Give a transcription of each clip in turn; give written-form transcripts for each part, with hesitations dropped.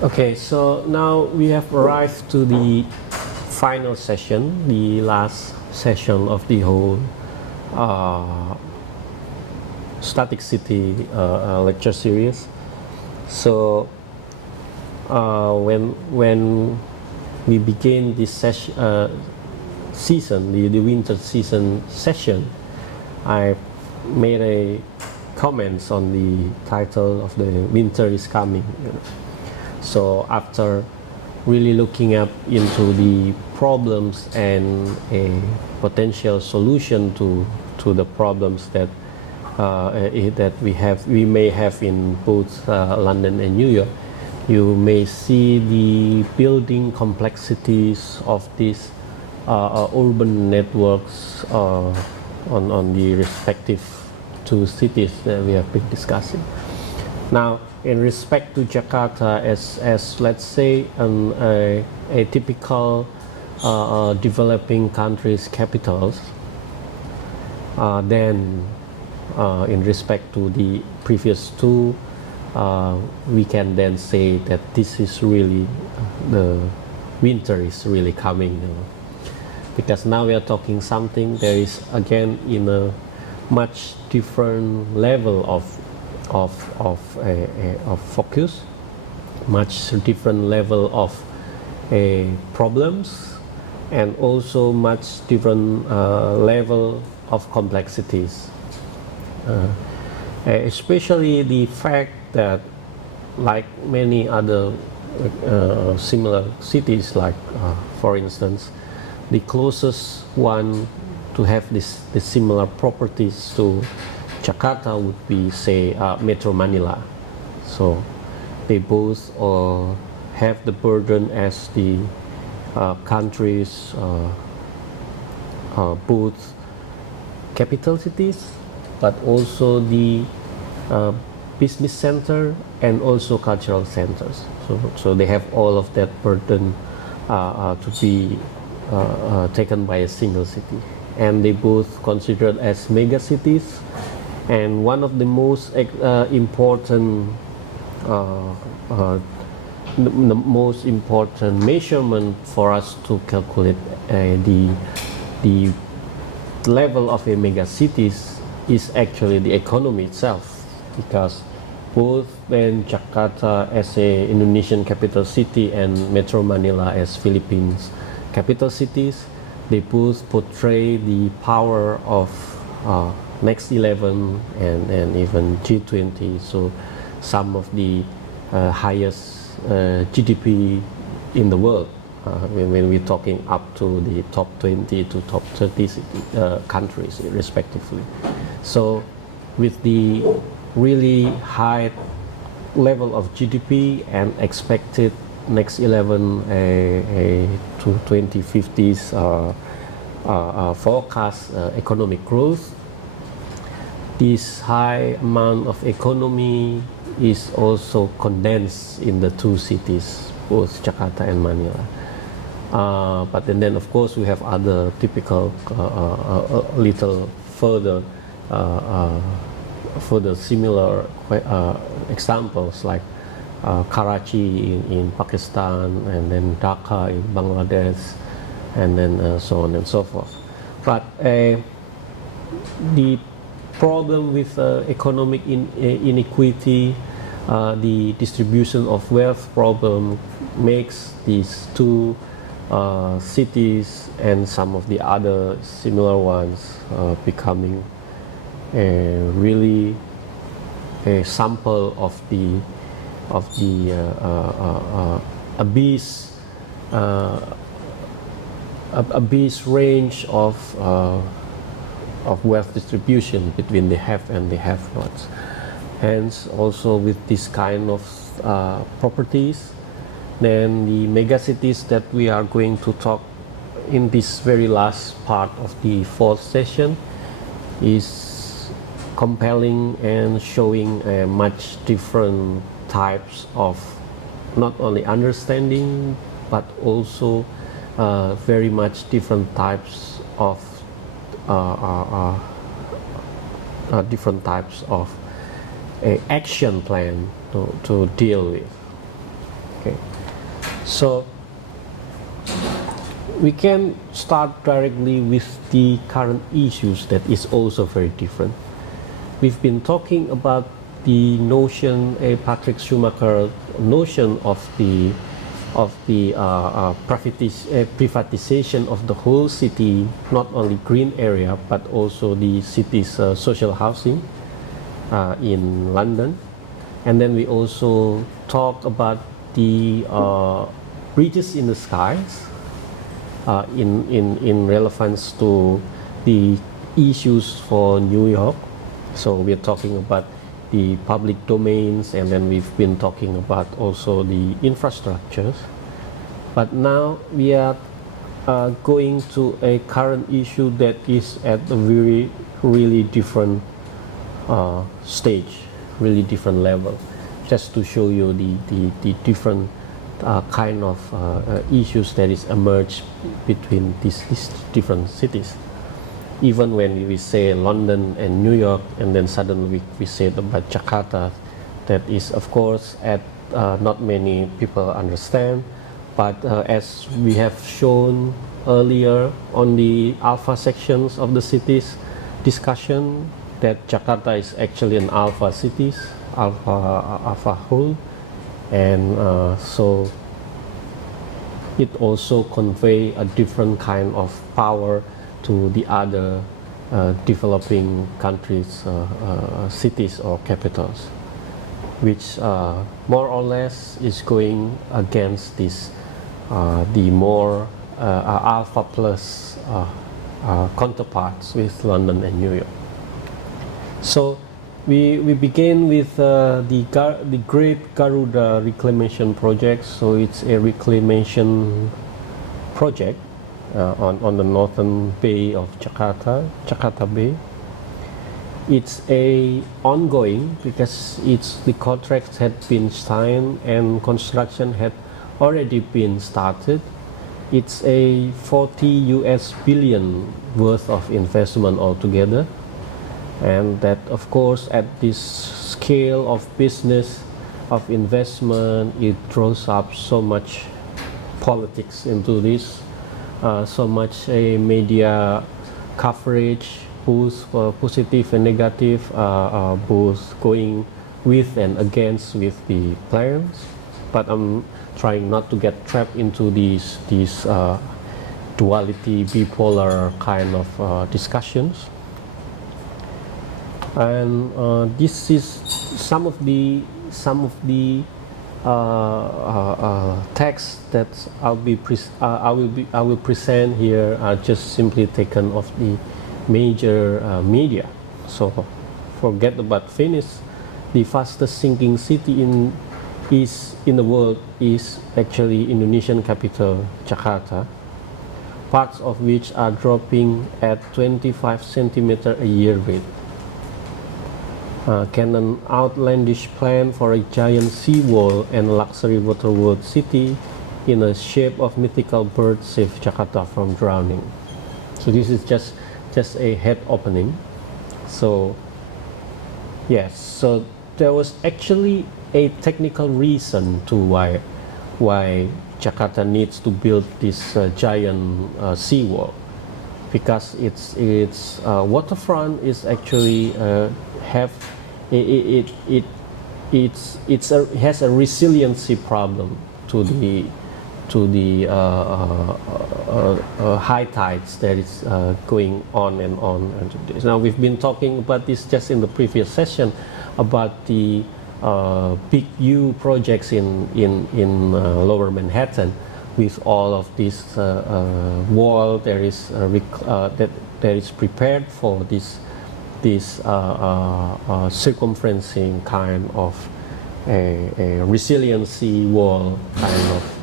Okay, so now we have arrived to the final session, the last session of the whole uh, static city lecture series. So when we begin this season, the winter season session, I made a comments on the title of the winter is coming. So after really looking up into the problems and a potential solution to the problems that we may have in both London and New York, you may see the building complexities of these urban networks on the respective two cities that we have been discussing. Now, in respect to Jakarta, as let's say a typical developing country's capitals, then in respect to the previous two, we can then say that this is really the winter is really coming, because now we are talking something there is again in a much different level of focus, much different level of problems, and also much different level of complexities. Especially the fact that, like many other similar cities, like for instance, the closest one to have the similar properties to Jakarta would be, say, Metro Manila. So they both have the burden as the countries, both capital cities, but also the business center and also cultural centers. So they have all of that burden to be taken by a single city. And they both considered as mega cities. And one of the most important the most important measurement for us to calculate the level of a mega cities is actually the economy itself, because both when Jakarta as a Indonesian capital city and Metro Manila as Philippines capital cities, they both portray the power of Next 11 and even G20, so some of the highest GDP in the world when we're talking up to the top 20 to top 30 countries respectively. So with the really high level of GDP and expected Next 11 to 2050s forecast economic growth, this high amount of economy is also condensed in the two cities, both Jakarta and Manila. But then of course we have other typical little further similar examples like Karachi in Pakistan, and then Dhaka in Bangladesh, and then so on and so forth. But the problem with economic inequity, the distribution of wealth problem, makes these two cities and some of the other similar ones becoming really a sample of the abyss range of wealth distribution between the have and the have-nots. Hence, also with this kind of properties, then the megacities that we are going to talk in this very last part of the fourth session is compelling and showing much different types of not only understanding but also very much different types of action plan to deal with. Okay, so we can start directly with the current issues that is also very different. We've been talking about the notion, Patrick Schumacher notion of the privatization of the whole city, not only green area but also the city's social housing in London. And then we also talk about the bridges in the skies in relevance to the issues for New York. So we're talking about the public domains, and then we've been talking about also the infrastructures. But now we are going to a current issue that is at a really different stage, really different level, just to show you the different kind of issues that is emerged between these different cities. Even when we say London and New York, and then suddenly we say about Jakarta, that is of course not many people understand, but as we have shown earlier on the alpha sections of the cities discussion, that Jakarta is actually an alpha cities, alpha whole, and so it also convey a different kind of power to the other developing countries, cities or capitals, which more or less is going against this the more alpha plus counterparts with London and New York. So we begin with the Great Garuda Reclamation project. So it's a reclamation project on the northern bay of Jakarta Bay. It's ongoing because the contracts had been signed and construction had already been started. It's a 40 US billion worth of investment altogether, and that of course at this scale of business, of investment, it throws up so much politics into this, so much media coverage, both positive and negative, both going with and against with the plans. But I'm trying not to get trapped into these duality, bipolar kind of discussions. And this is some of the texts that I will present here are just simply taken off the major media. So forget about Venice. The fastest sinking city in the world is actually Indonesian capital Jakarta, parts of which are dropping at 25 centimeter a year rate. Can an outlandish plan for a giant seawall and luxury waterworld city in the shape of mythical bird save Jakarta from drowning? So this is just a head opening. So yes, so there was actually a technical reason to why Jakarta needs to build this giant seawall, because its waterfront is actually has a resiliency problem to the high tides that is going on and on. Now we've been talking about this just in the previous session about the big U projects in Lower Manhattan, with all of this wall that is prepared for this circumferencing kind of a resiliency wall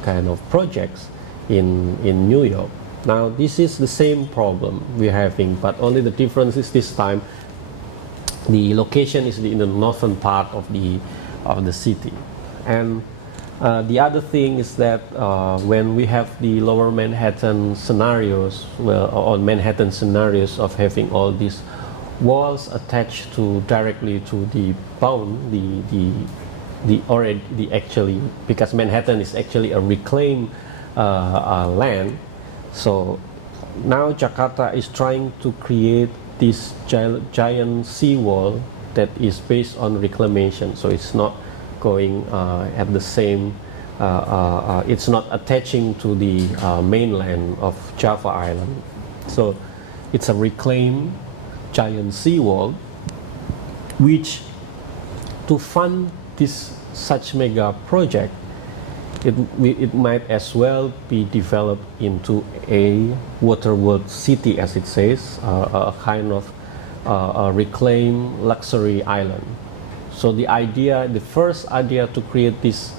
kind of projects in New York. Now this is the same problem we're having, but only the difference is this time the location is in the northern part of the city. And the other thing is that when we have the Lower Manhattan scenarios, on Manhattan scenarios of having all these walls attached directly to the bound, actually, because Manhattan is actually a reclaimed land. So now Jakarta is trying to create this giant seawall that is based on reclamation. So it's not going at the same, it's not attaching to the mainland of Java Island. So it's a reclaimed giant seawall, which to fund this such mega project, it might as well be developed into a water world city, as it says, a kind of a reclaimed luxury island. So the first idea to create this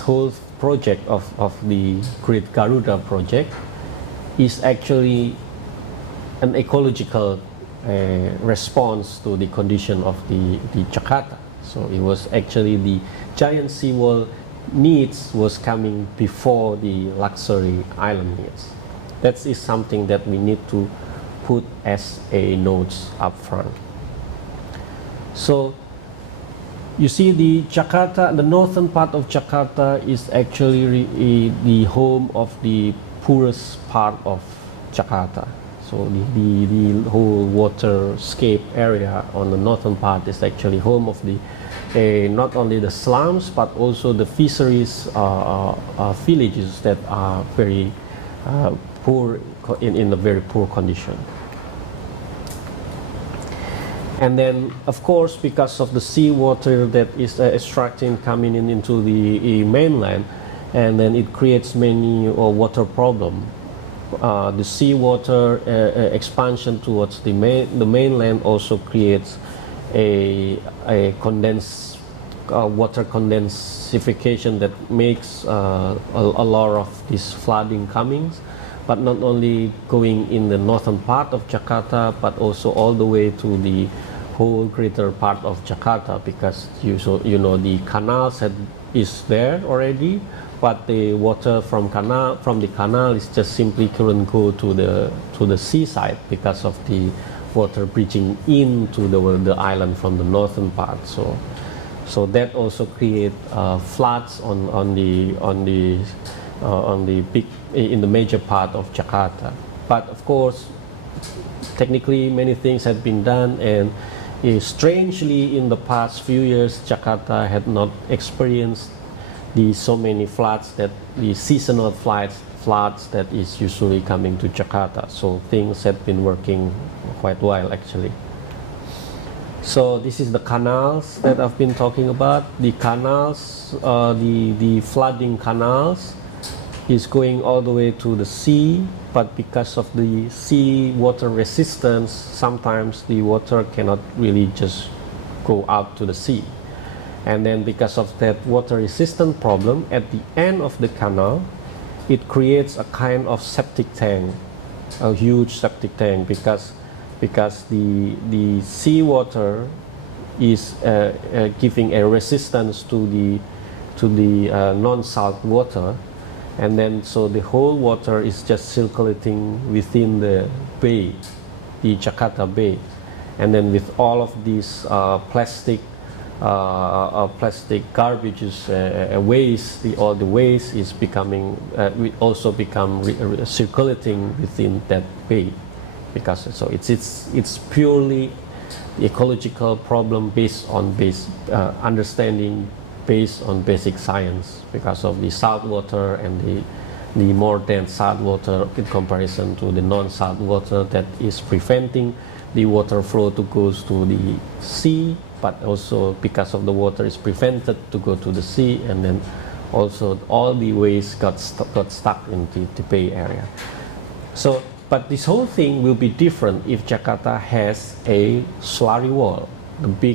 whole project of the Great Garuda project is actually an ecological response to the condition of the Jakarta. So it was actually the giant seawall needs was coming before the luxury island needs. That is something that we need to put as a note up front. So you see, the northern part of Jakarta is actually the home of the poorest part of Jakarta. So the whole waterscape area on the northern part is actually home of not only the slums but also the fisheries villages that are very poor, in a very poor condition. And then, of course, because of the seawater that is extracting coming into the mainland, and then it creates many water problem. The seawater expansion towards the mainland also creates a water condensification that makes a lot of this flooding comings, but not only going in the northern part of Jakarta, but also all the way to the whole greater part of Jakarta, because the canals is there already, but the water from the canal is just simply couldn't go to the seaside because of the water bridging into the island from the northern part. So that also create floods in the major part of Jakarta. But of course, technically many things have been done, and strangely in the past few years Jakarta had not experienced so many floods, that the seasonal floods that is usually coming to Jakarta. So things have been working quite well actually. So this is the canals that I've been talking about. The canals, the flooding canals is going all the way to the sea, but because of the sea water resistance, sometimes the water cannot really just go out to the sea. And then because of that water resistant problem, at the end of the canal, it creates a kind of septic tank, a huge septic tank, because the seawater is giving a resistance to the non-salt water, and then so the whole water is just circulating within the bay, the Jakarta Bay, and then with all of these plastic garbages, waste, all the waste is becoming also become circulating within that bay, because so it's purely ecological problem based on understanding based on basic science, because of the salt water and the more dense salt water in comparison to the non-salt water that is preventing the water flow to goes to the sea, but also because of the water is prevented to go to the sea, and then also all the waste got stuck in the bay area. So, but this whole thing will be different if Jakarta has a slurry wall, the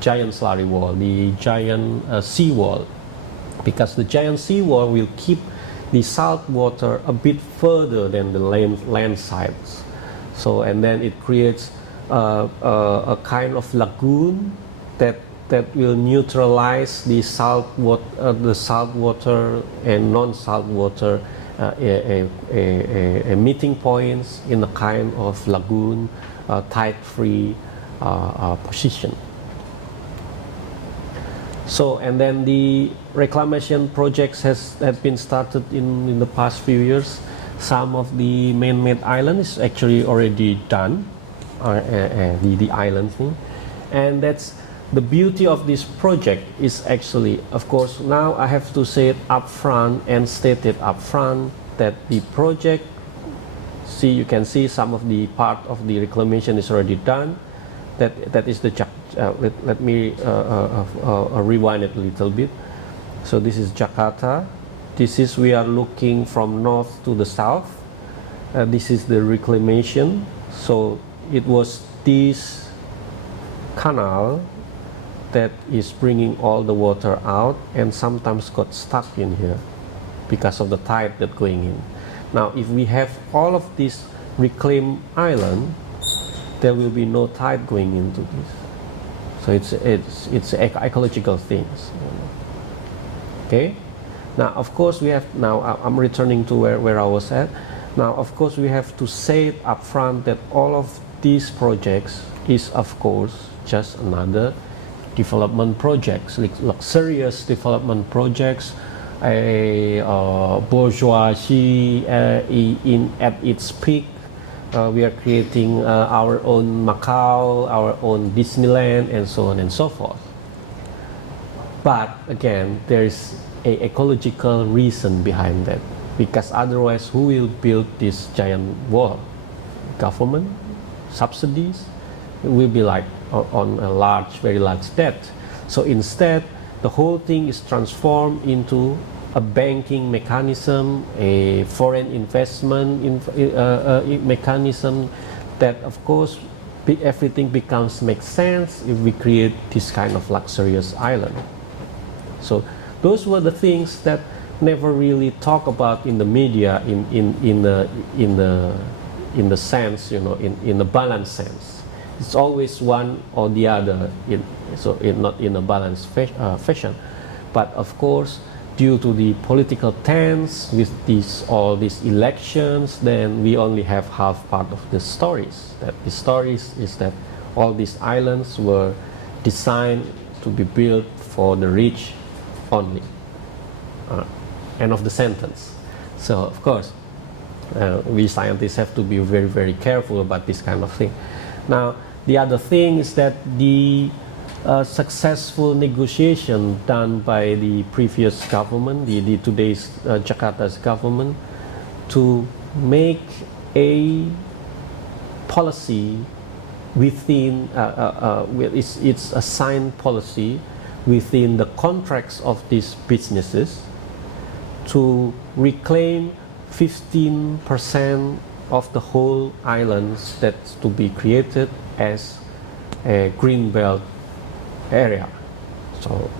giant slurry wall, the giant sea wall, because the giant sea wall will keep the salt water a bit further than the land sides. So, and then it creates a kind of lagoon that will neutralize the salt water and non-salt water meeting points in a kind of lagoon, tide-free position. So, and then the reclamation projects have been started in the past few years. Some of the man-made islands is actually already done, the island thing. And that's the beauty of this project is actually, of course, now I have to say it up front and state it up front that the project, see, you can see some of the part of the reclamation is already done. That is the let me rewind it a little bit. So this is Jakarta. This is, we are looking from north to the south. This is the reclamation. So it was this canal that is bringing all the water out and sometimes got stuck in here because of the tide that going in. Now if we have all of this reclaimed island, there will be no tide going into this. So it's ecological things. Okay. Now of course we have, now I'm returning to where I was at. Now of course we have to say it up front that all of these projects is of course just another development projects, like luxurious development projects, a bourgeoisie at its peak. We are creating our own Macau, our own Disneyland, and so on and so forth. But again, there is an ecological reason behind that, because otherwise who will build this giant wall? Government? Subsidies? It will be like on a large, very large debt. So instead, the whole thing is transformed into a banking mechanism, a foreign investment mechanism that of course everything makes sense if we create this kind of luxurious island. So those were the things that never really talk about in the media in the sense, you know, in the balanced sense. It's always one or the other, not in a balanced fashion. But of course, due to the political tense with all these elections, then we only have half part of the stories. That the stories is that all these islands were designed to be built for the rich only. End of the sentence. So of course, we scientists have to be very, very careful about this kind of thing. Now, the other thing is that the successful negotiation done by the previous government, the today's Jakarta's government, to make a policy within it's a signed policy within the contracts of these businesses to reclaim 15% of the whole islands that's to be created as a green belt area. So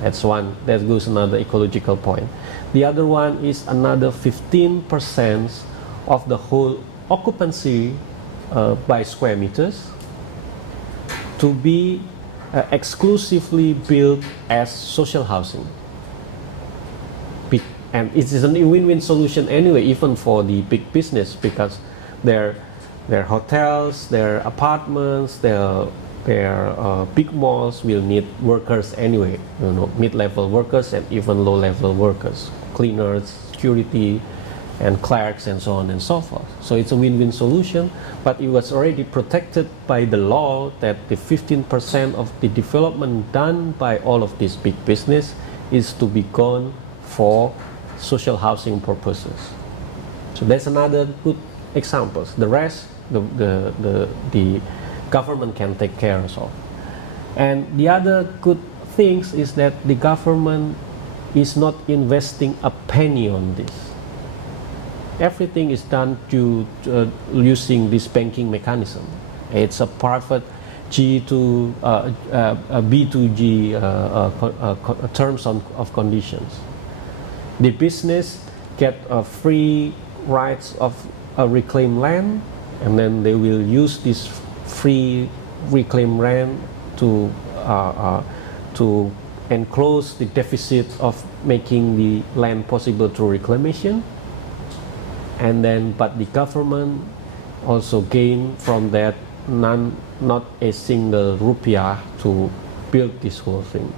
that's one, that goes another ecological point. The other one is another 15% of the whole occupancy by square meters to be exclusively built as social housing. And it is a win-win solution anyway, even for the big business, because their hotels, their apartments, their big malls will need workers anyway, you know, mid-level workers and even low-level workers, cleaners, security, and clerks, and so on and so forth. So it's a win-win solution, but it was already protected by the law that the 15% of the development done by all of this big business is to be gone for social housing purposes. So that's another good example. The rest, the government can take care of. And the other good things is that the government is not investing a penny on this. Everything is done using this banking mechanism. It's a private B2G terms of conditions. The business get free rights of reclaimed land, and then they will use this free reclaimed land to enclose the deficit of making the land possible through reclamation. And then, but the government also gain from that not a single rupiah to build this whole thing.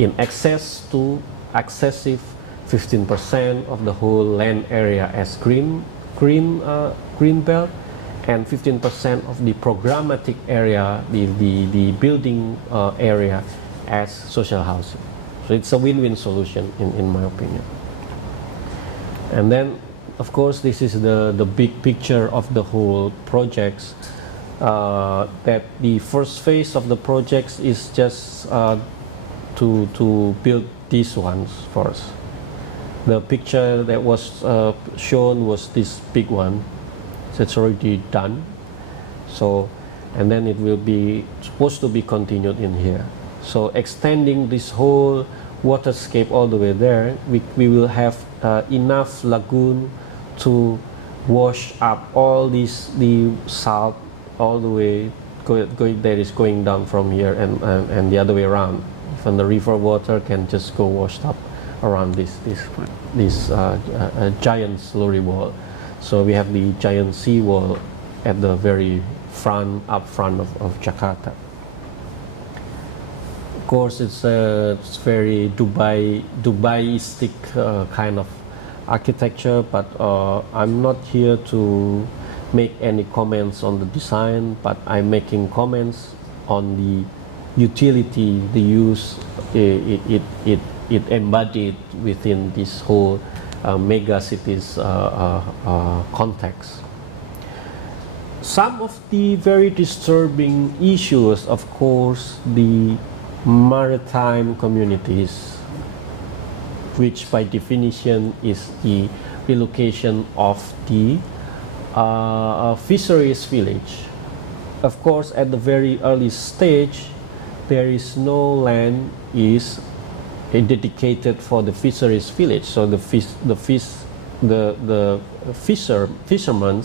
in excess to excessive 15% of the whole land area as green belt, and 15% of the programmatic area, the building area, as social housing. So it's a win-win solution in my opinion. And then, of course, this is the big picture of the whole projects. That the first phase of the projects is just to build these ones first. The picture that was shown was this big one. So it's already done. So, and then it will be supposed to be continued in here. So extending this whole waterscape all the way there, we will have enough lagoon to wash up all the salt all the way that is going down from here and the other way around. From the river water can just go washed up around this giant slurry wall. So we have the giant sea wall at the very up front of Jakarta. Of course, it's very Dubai-istic kind of architecture, but I'm not here to make any comments on the design, but I'm making comments on the utility, the use it embodied within this whole mega cities context. Some of the very disturbing issues, of course, the maritime communities, which by definition is the relocation of the fisheries village. Of course, at the very early stage, there is no land is dedicated for the fisheries village. So the fishermen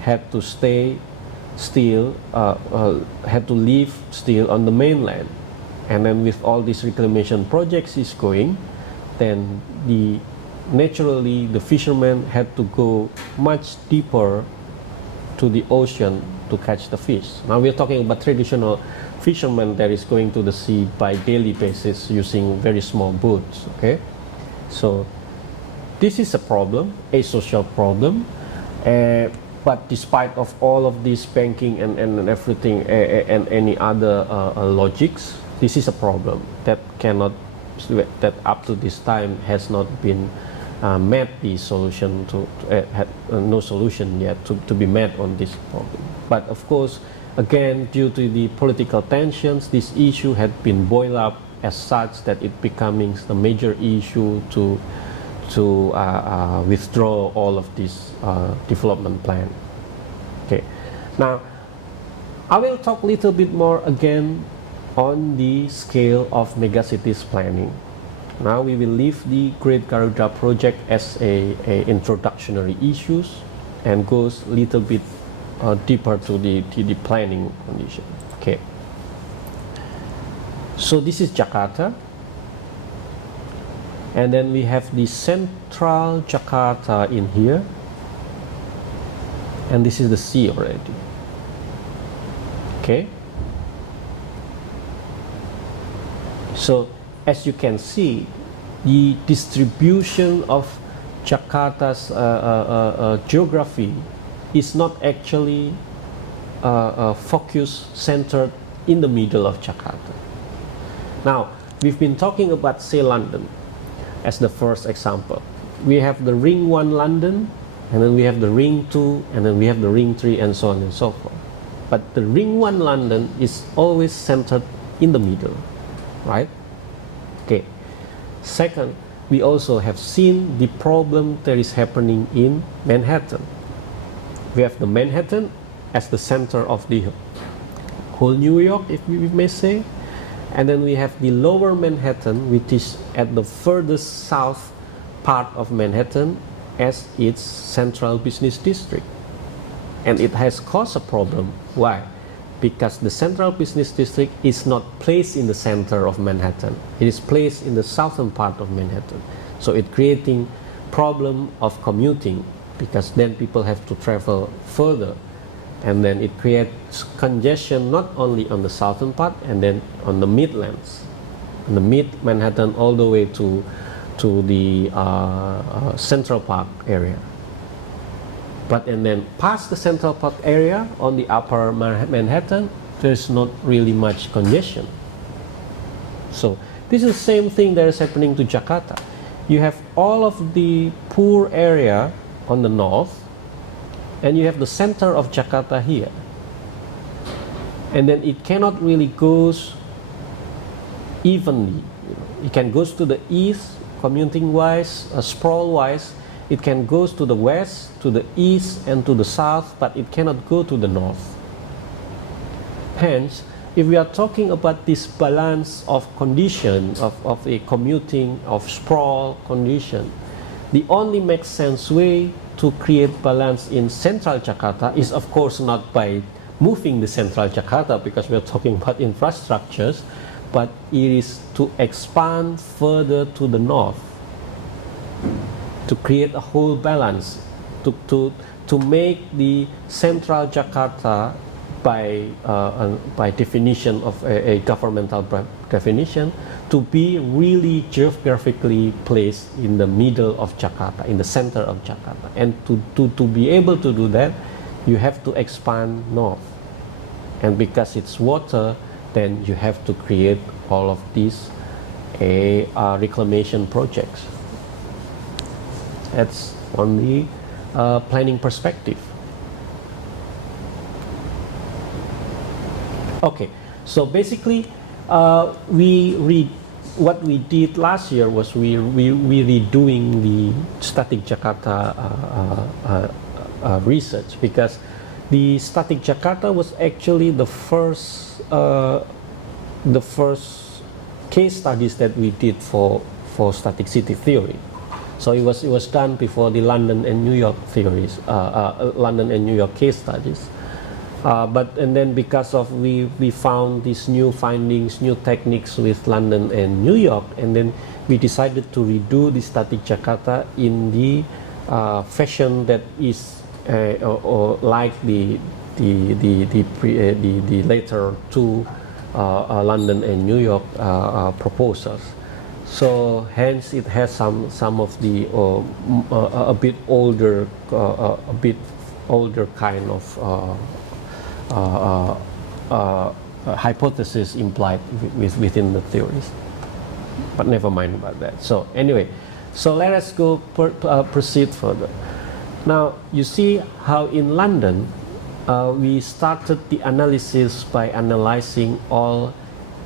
had to stay still, had to live still on the mainland. And then with all these reclamation projects is going, then naturally the fishermen had to go much deeper to the ocean to catch the fish. Now we're talking about traditional fishermen that is going to the sea by daily basis using very small boats. Okay, so this is a problem, a social problem. But despite of all of this banking and everything and any other logics, this is a problem that cannot, that up to this time has not been met the solution to no solution yet to be met on this problem. But of course, again, due to the political tensions, this issue had been boiled up as such that it becomes a major issue to withdraw all of this development plan. Okay, now I will talk a little bit more again on the scale of megacities planning. Now we will leave the Great Garuda project as a introductory issues and goes a little bit deeper to the planning condition. Okay, so this is Jakarta, and then we have the central Jakarta in here, and this is the sea already. Okay, so as you can see, the distribution of Jakarta's geography is not actually focused, centered in the middle of Jakarta. Now, we've been talking about, say, London as the first example. We have the Ring 1 London, and then we have the Ring 2, and then we have the Ring 3, and so on and so forth. But the Ring 1 London is always centered in the middle, right? Okay. Second, we also have seen the problem that is happening in Manhattan. We have the Manhattan as the center of the whole New York, if we may say, and then we have the lower Manhattan, which is at the furthest south part of Manhattan as its central business district. And it has caused a problem. Why? Because the central business district is not placed in the center of Manhattan. It is placed in the southern part of Manhattan. So it creating problem of commuting, because then people have to travel further, and then it creates congestion not only on the southern part and then on the Midlands. the mid Manhattan all the way to the Central Park area. But and then past the Central Park area on the upper Manhattan, there's not really much congestion. So this is the same thing that is happening to Jakarta. You have all of the poor area on the north, and you have the center of Jakarta here. And then it cannot really goes evenly. It can goes to the east, commuting wise, sprawl wise. It can goes to the west, to the east, and to the south, but it cannot go to the north. Hence, if we are talking about this balance of condition, of a commuting, of sprawl condition, the only makes sense way to create balance in central Jakarta is of course not by moving the central Jakarta, because we are talking about infrastructures, but it is to expand further to the north, to create a whole balance, to make the central Jakarta by definition of a governmental definition to be really geographically placed in the middle of Jakarta, in the center of Jakarta. And to be able to do that, you have to expand north. And because it's water, then you have to create all of these reclamation projects. That's on the planning perspective. Okay, so basically, what we did last year was we redoing the static Jakarta research, because the static Jakarta was actually the first case studies that we did for static city theory. So it was done before the London and New York theories, London and New York case studies. And then because of we found these new findings, new techniques with London and New York, and then we decided to redo the static Jakarta in the fashion that is or like the later two London and New York proposals. So hence it has some of the a bit older kind of hypothesis implied within the theories, but never mind about that. So anyway, so let us go proceed further. Now you see how in London we started the analysis by analyzing all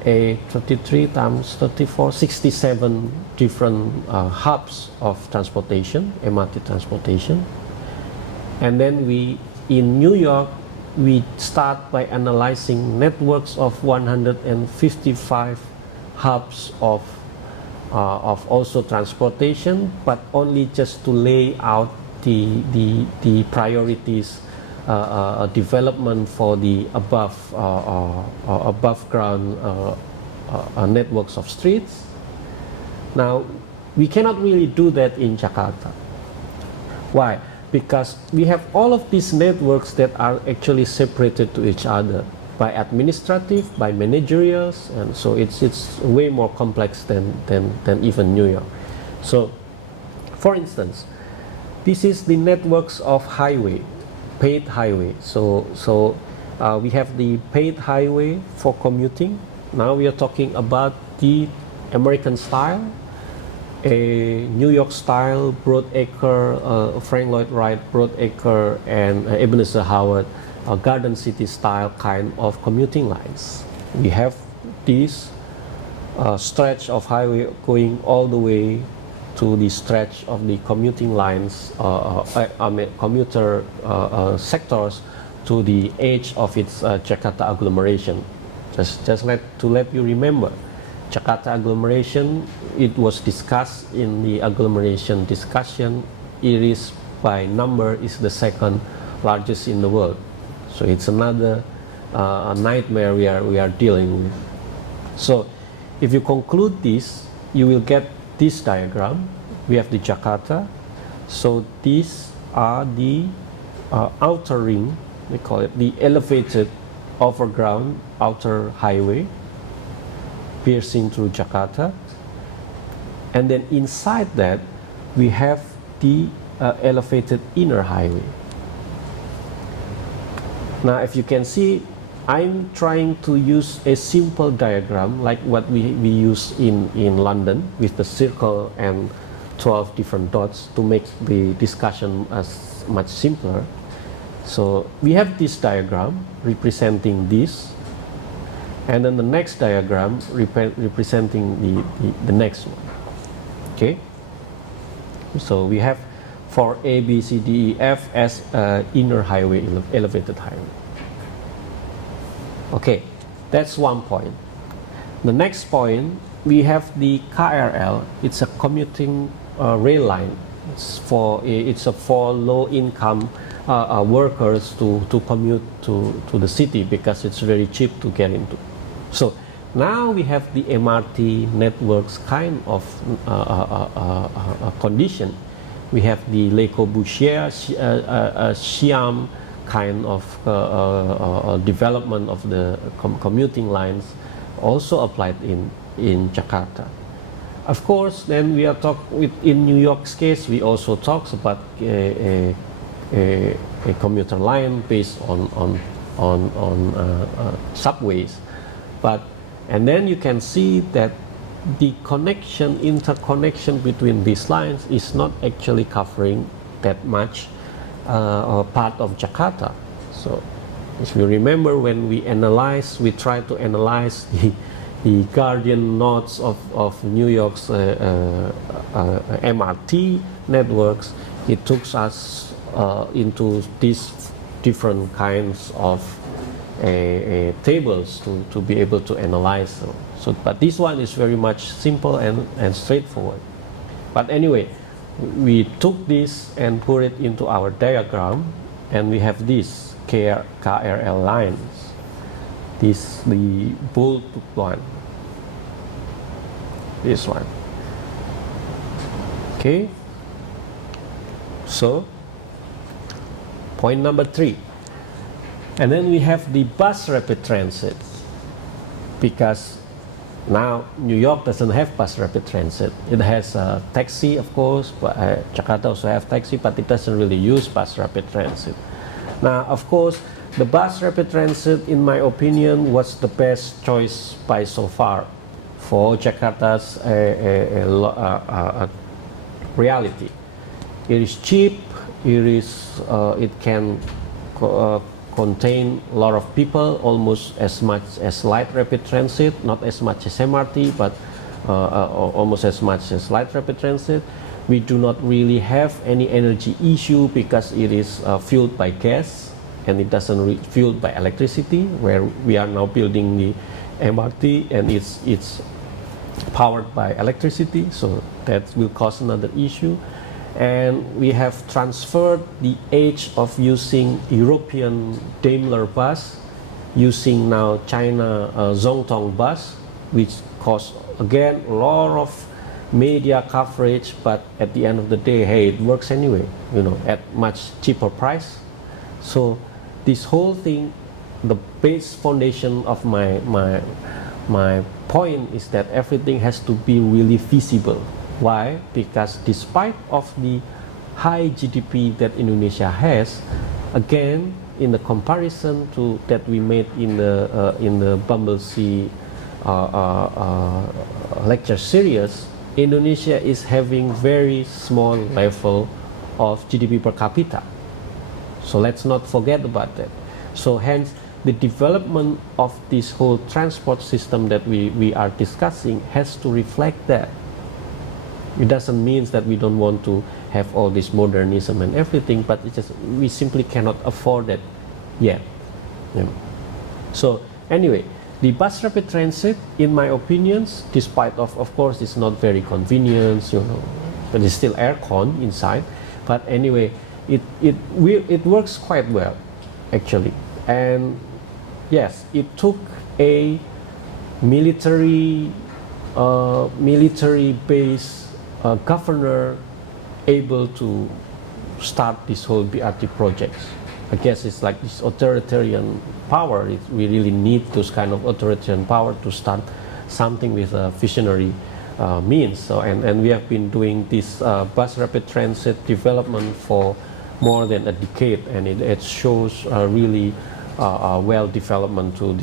33 times 34, 67 different hubs of transportation, MRT transportation, and then in New York we start by analyzing networks of 155 hubs of also transportation, but only just to lay out the priorities development for the above ground networks of streets. Now we cannot really do that in Jakarta. Why? Because we have all of these networks that are actually separated to each other by administrative, by managerials, and so it's way more complex than even New York. So, for instance, this is the networks of highway, paid highway. So we have the paid highway for commuting. Now we are talking about the American style, a New York style, Broadacre, Frank Lloyd Wright, Broadacre, and Ebenezer Howard, Garden City style kind of commuting lines. We have this stretch of highway going all the way to the stretch of the commuting lines, commuter sectors to the edge of its Jakarta agglomeration. Just to let you remember, Jakarta agglomeration, it was discussed in the agglomeration discussion. It is by number is the second largest in the world. So it's another nightmare we are dealing with. So if you conclude this, you will get this diagram. We have the Jakarta. So these are the outer ring, we call it the elevated overground outer highway. piercing through Jakarta. And then inside that, we have the elevated inner highway. Now, if you can see, I'm trying to use a simple diagram like what we use in London with the circle and 12 different dots to make the discussion as much simpler. So we have this diagram representing this, and then the next diagram representing the next one. Okay? So we have for A, B, C, D, E, F as inner highway, elevated highway. Okay, that's one point. The next point, we have the KRL. It's a commuting rail line. It's for low-income workers to commute to the city because it's very cheap to get into. So now we have the MRT networks kind of condition. We have the Le Corbusier, Siam kind of development of the commuting lines also applied in Jakarta. Of course, then we are in New York's case, we also talk about a commuter line based on subways, and then you can see that the interconnection between these lines is not actually covering that much part of Jakarta. So, if you remember, when we try to analyze the guardian nodes of New York's MRT networks, it took us into these different kinds of tables to be able to analyze. But this one is very much simple and straightforward. But anyway, we took this and put it into our diagram, and we have this KRL lines. This the bold one. This one. Okay. So, point number 3. And then we have the bus rapid transit, because now New York doesn't have bus rapid transit. It has a taxi, of course, but Jakarta also have taxi, but it doesn't really use bus rapid transit. Now, of course, the bus rapid transit, in my opinion, was the best choice by so far for Jakarta's reality. It is cheap. It can contain a lot of people, almost as much as light rapid transit, not as much as MRT, but almost as much as light rapid transit. We do not really have any energy issue because it is fueled by gas, and it doesn't fueled by electricity, where we are now building the MRT and it's powered by electricity, so that will cause another issue. And we have transferred the age of using European Daimler bus, using now China Zhongtong bus, which costs again a lot of media coverage, but at the end of the day, hey, it works anyway, at much cheaper price. So this whole thing, the base foundation of my point is that everything has to be really feasible. Why? Because despite of the high GDP that Indonesia has, again, in the comparison to that we made in the Bumblebee lecture series, Indonesia is having very small level of GDP per capita. So let's not forget about that. So hence, the development of this whole transport system that we are discussing has to reflect that. It doesn't mean that we don't want to have all this modernism and everything, but it's just we simply cannot afford that yet. So anyway, the bus rapid transit, in my opinions, despite of course it's not very convenient, but it's still aircon inside. But anyway, it works quite well, actually. And yes, it took a military base governor able to start this whole BRT projects. I guess it's like this authoritarian power. We really need this kind of authoritarian power to start something with a visionary means. So, and we have been doing this bus rapid transit development for more than a decade, and it shows really well development to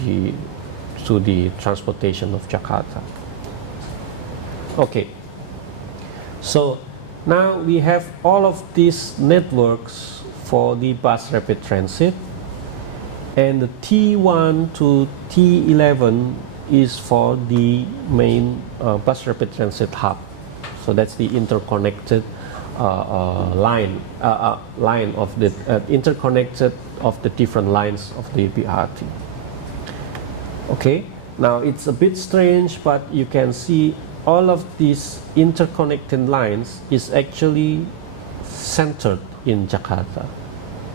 the transportation of Jakarta. Okay, so now we have all of these networks for the bus rapid transit, and the T1 to T11 is for the main bus rapid transit hub. So that's the interconnected line of the interconnected of the different lines of the BRT. Okay, now it's a bit strange, but you can see all of these interconnected lines is actually centered in Jakarta,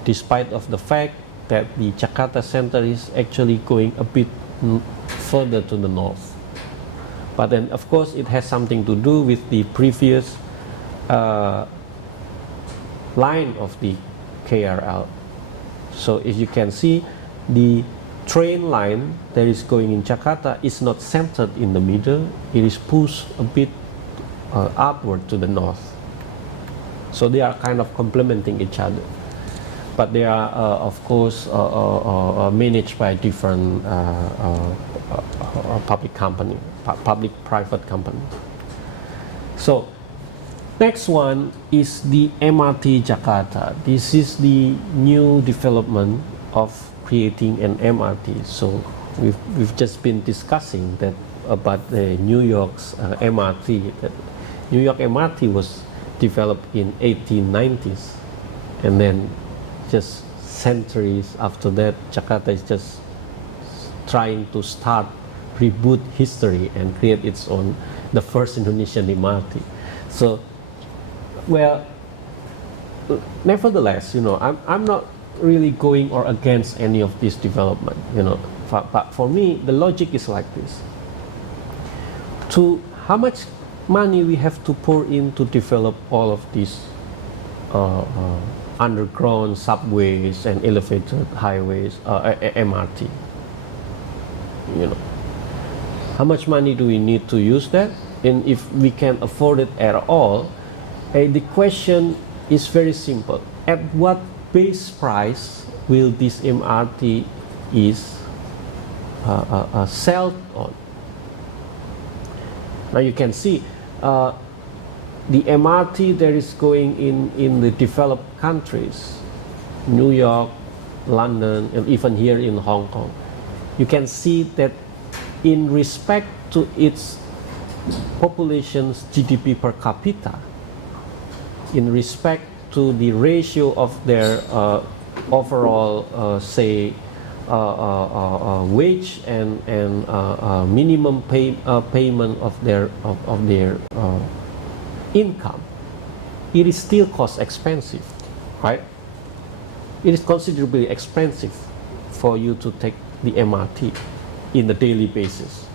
despite of the fact that the Jakarta center is actually going a bit further to the north. But then of course it has something to do with the previous line of the KRL. So if you can see, the train line that is going in Jakarta is not centered in the middle, it is pushed a bit upward to the north. So they are kind of complementing each other. But they are of course managed by different public-private companies. So next one is the Mrt Jakarta. This is the new development of creating an MRT. So we've just been discussing that about the New York's MRT. That New York MRT was developed in 1890s, and then just centuries after that, Jakarta is just trying to reboot history and create its own, the first Indonesian MRT. So, well, nevertheless, I'm not really going or against any of this development, but for me the logic is like this: to how much money we have to pour in to develop all of these underground subways and elevated highways, MRT. How much money do we need to use that? And if we can afford it at all, the question is very simple: at what base price will this MRT is sold on? Now you can see the MRT that is going in the developed countries, New York, London, and even here in Hong Kong. You can see that in respect to its population's GDP per capita, in respect to the ratio of their overall, say, wage and minimum payment of their income, it is still cost expensive, right? It is considerably expensive for you to take the MRT in the daily basis.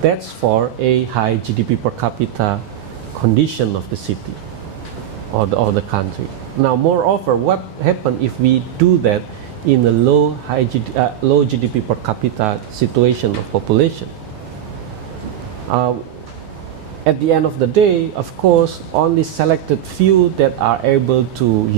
That's for a high GDP per capita condition of the city or the country. Now, moreover, what happens if we do that in a low GDP per capita situation of population? At the end of the day, of course, only selected few that are able to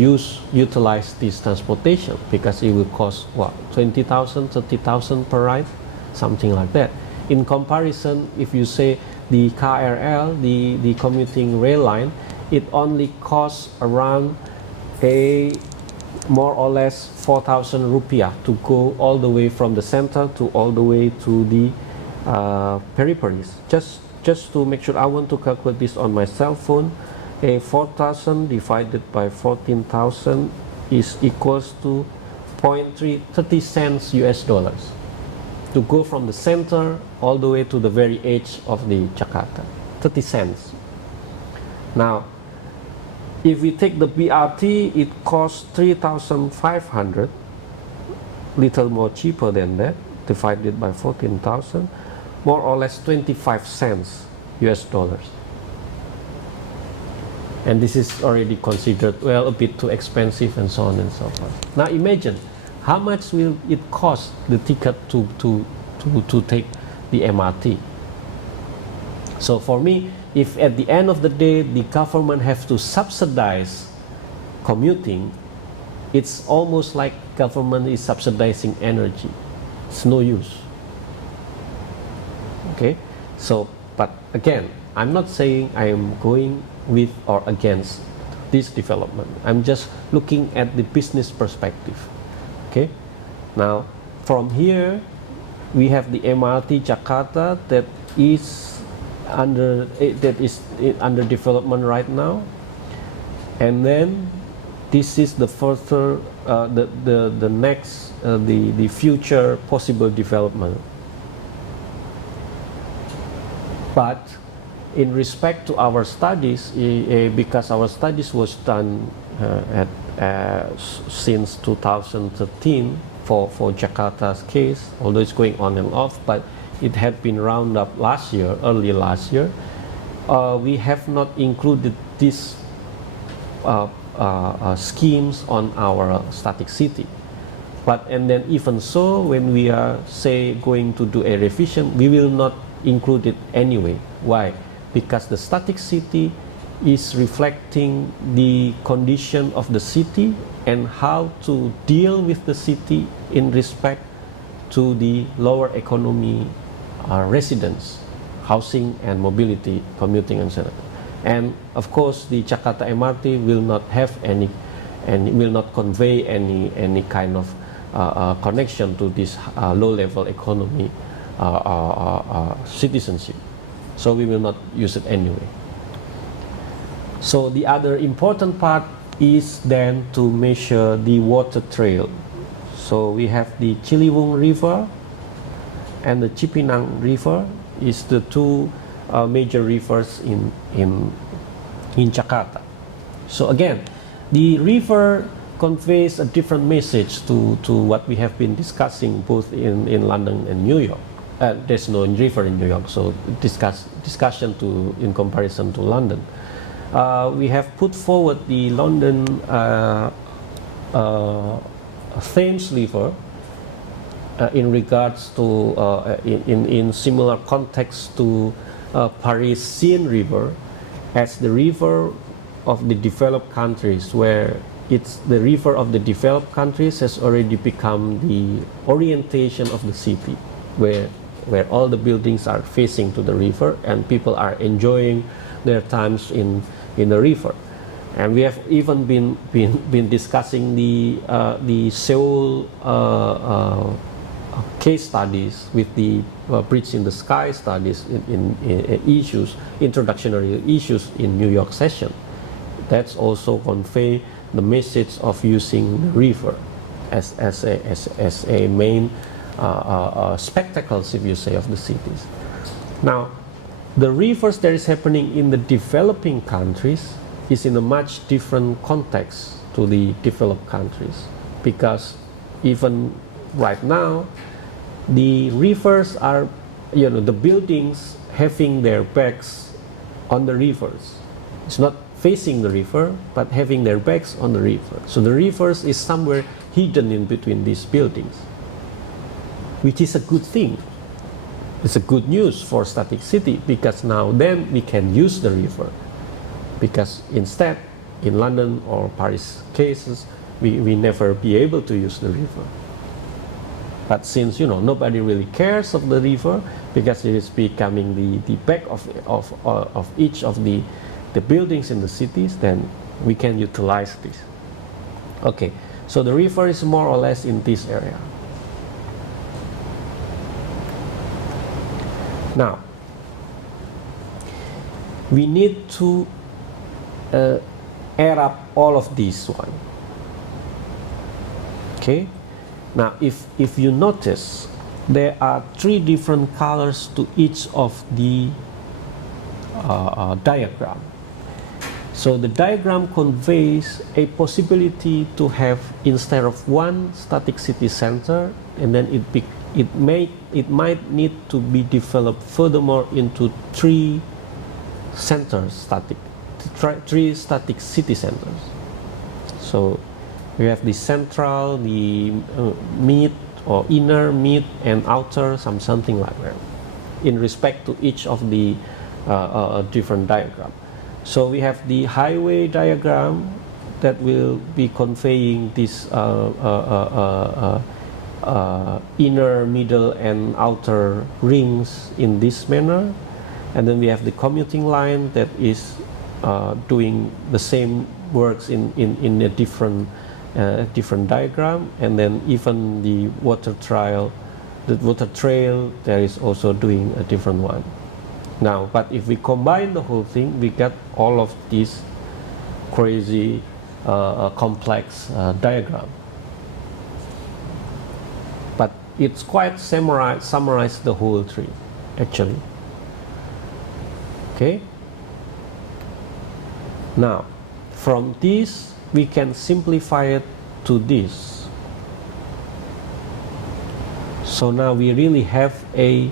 utilize this transportation, because it will cost what, 20,000, 30,000 per ride, something like that. In comparison, if you say the KRL, the commuting rail line, it only costs around more or less 4,000 rupiah to go all the way from the center to all the way to the peripheries. Just to make sure, I want to calculate this on my cell phone. 4,000 divided by 14,000 is equals to 30 cents US dollars to go from the center all the way to the very edge of the Jakarta. 30 cents. Now, if we take the BRT, it costs 3,500, little more cheaper than that, divided by 14,000, more or less 25 cents US dollars. And this is already considered, well, a bit too expensive and so on and so forth. Now imagine, how much will it cost the ticket to take the MRT. So for me, if at the end of the day the government has to subsidize commuting, it's almost like government is subsidizing energy. It's no use. Okay, so but again, I'm not saying I am going with or against this development. I'm just looking at the business perspective. Okay, now from here we have the Mrt Jakarta that is under development right now, and then this is the further the next the future possible development. But in respect to our studies, because our studies was done since 2013 for Jakarta's case, although it's going on and off, but it had been rounded up early last year. We have not included these schemes on our static city. And then even so, when we are going to do a revision, we will not include it anyway. Why? Because the static city is reflecting the condition of the city and how to deal with the city in respect to the lower economy residents, housing and mobility, commuting and so on. And of course the Jakarta MRT will not have any and will not convey any kind of connection to this low-level economy citizenship. So we will not use it anyway. So the other important part is then to measure the water trail. So we have the Ciliwung River and the Cipinang River is the two major rivers in Jakarta. So again, the river conveys a different message to what we have been discussing both in London and New York. There's no river in New York, so discussion in comparison to London. We have put forward the London Thames River in regards to in similar context to Parisian River as the river of the developed countries, where it's the river of the developed countries has already become the orientation of the city, where all the buildings are facing to the river and people are enjoying their times in the river. And we have even been discussing the Seoul case studies with the Bridge in the Sky studies in issues, introductory issues in New York session. That's also convey the message of using the river as a main spectacles, if you say, of the cities. Now, the rivers that is happening in the developing countries is in a much different context to the developed countries, because even right now the rivers are, the buildings having their backs on the rivers. It's not facing the river, but having their backs on the river. So the rivers is somewhere hidden in between these buildings, which is a good thing. It's a good news for static city, because now then we can use the river. Because instead, in London or Paris cases, we never be able to use the river. But since nobody really cares of the river, because it is becoming the back of each of the buildings in the cities, then we can utilize this. Okay, so the river is more or less in this area. Now, we need to add up all of these one. Okay. Now, if you notice, there are three different colors to each of the diagram. So the diagram conveys a possibility to have, instead of one static city center, and then it might need to be developed furthermore into three three static city centers. So we have the central, the mid or inner, mid, and outer, something like that. in respect to each of the different diagram. So we have the highway diagram that will be conveying this inner, middle, and outer rings in this manner. And then we have the commuting line that is doing the same works in a different diagram. And then even the water trail, there is also doing a different one. Now, but if we combine the whole thing, we get all of these crazy complex diagram. But it's quite summarize the whole tree, actually. Okay. Now, from this we can simplify it to this. So now we really have a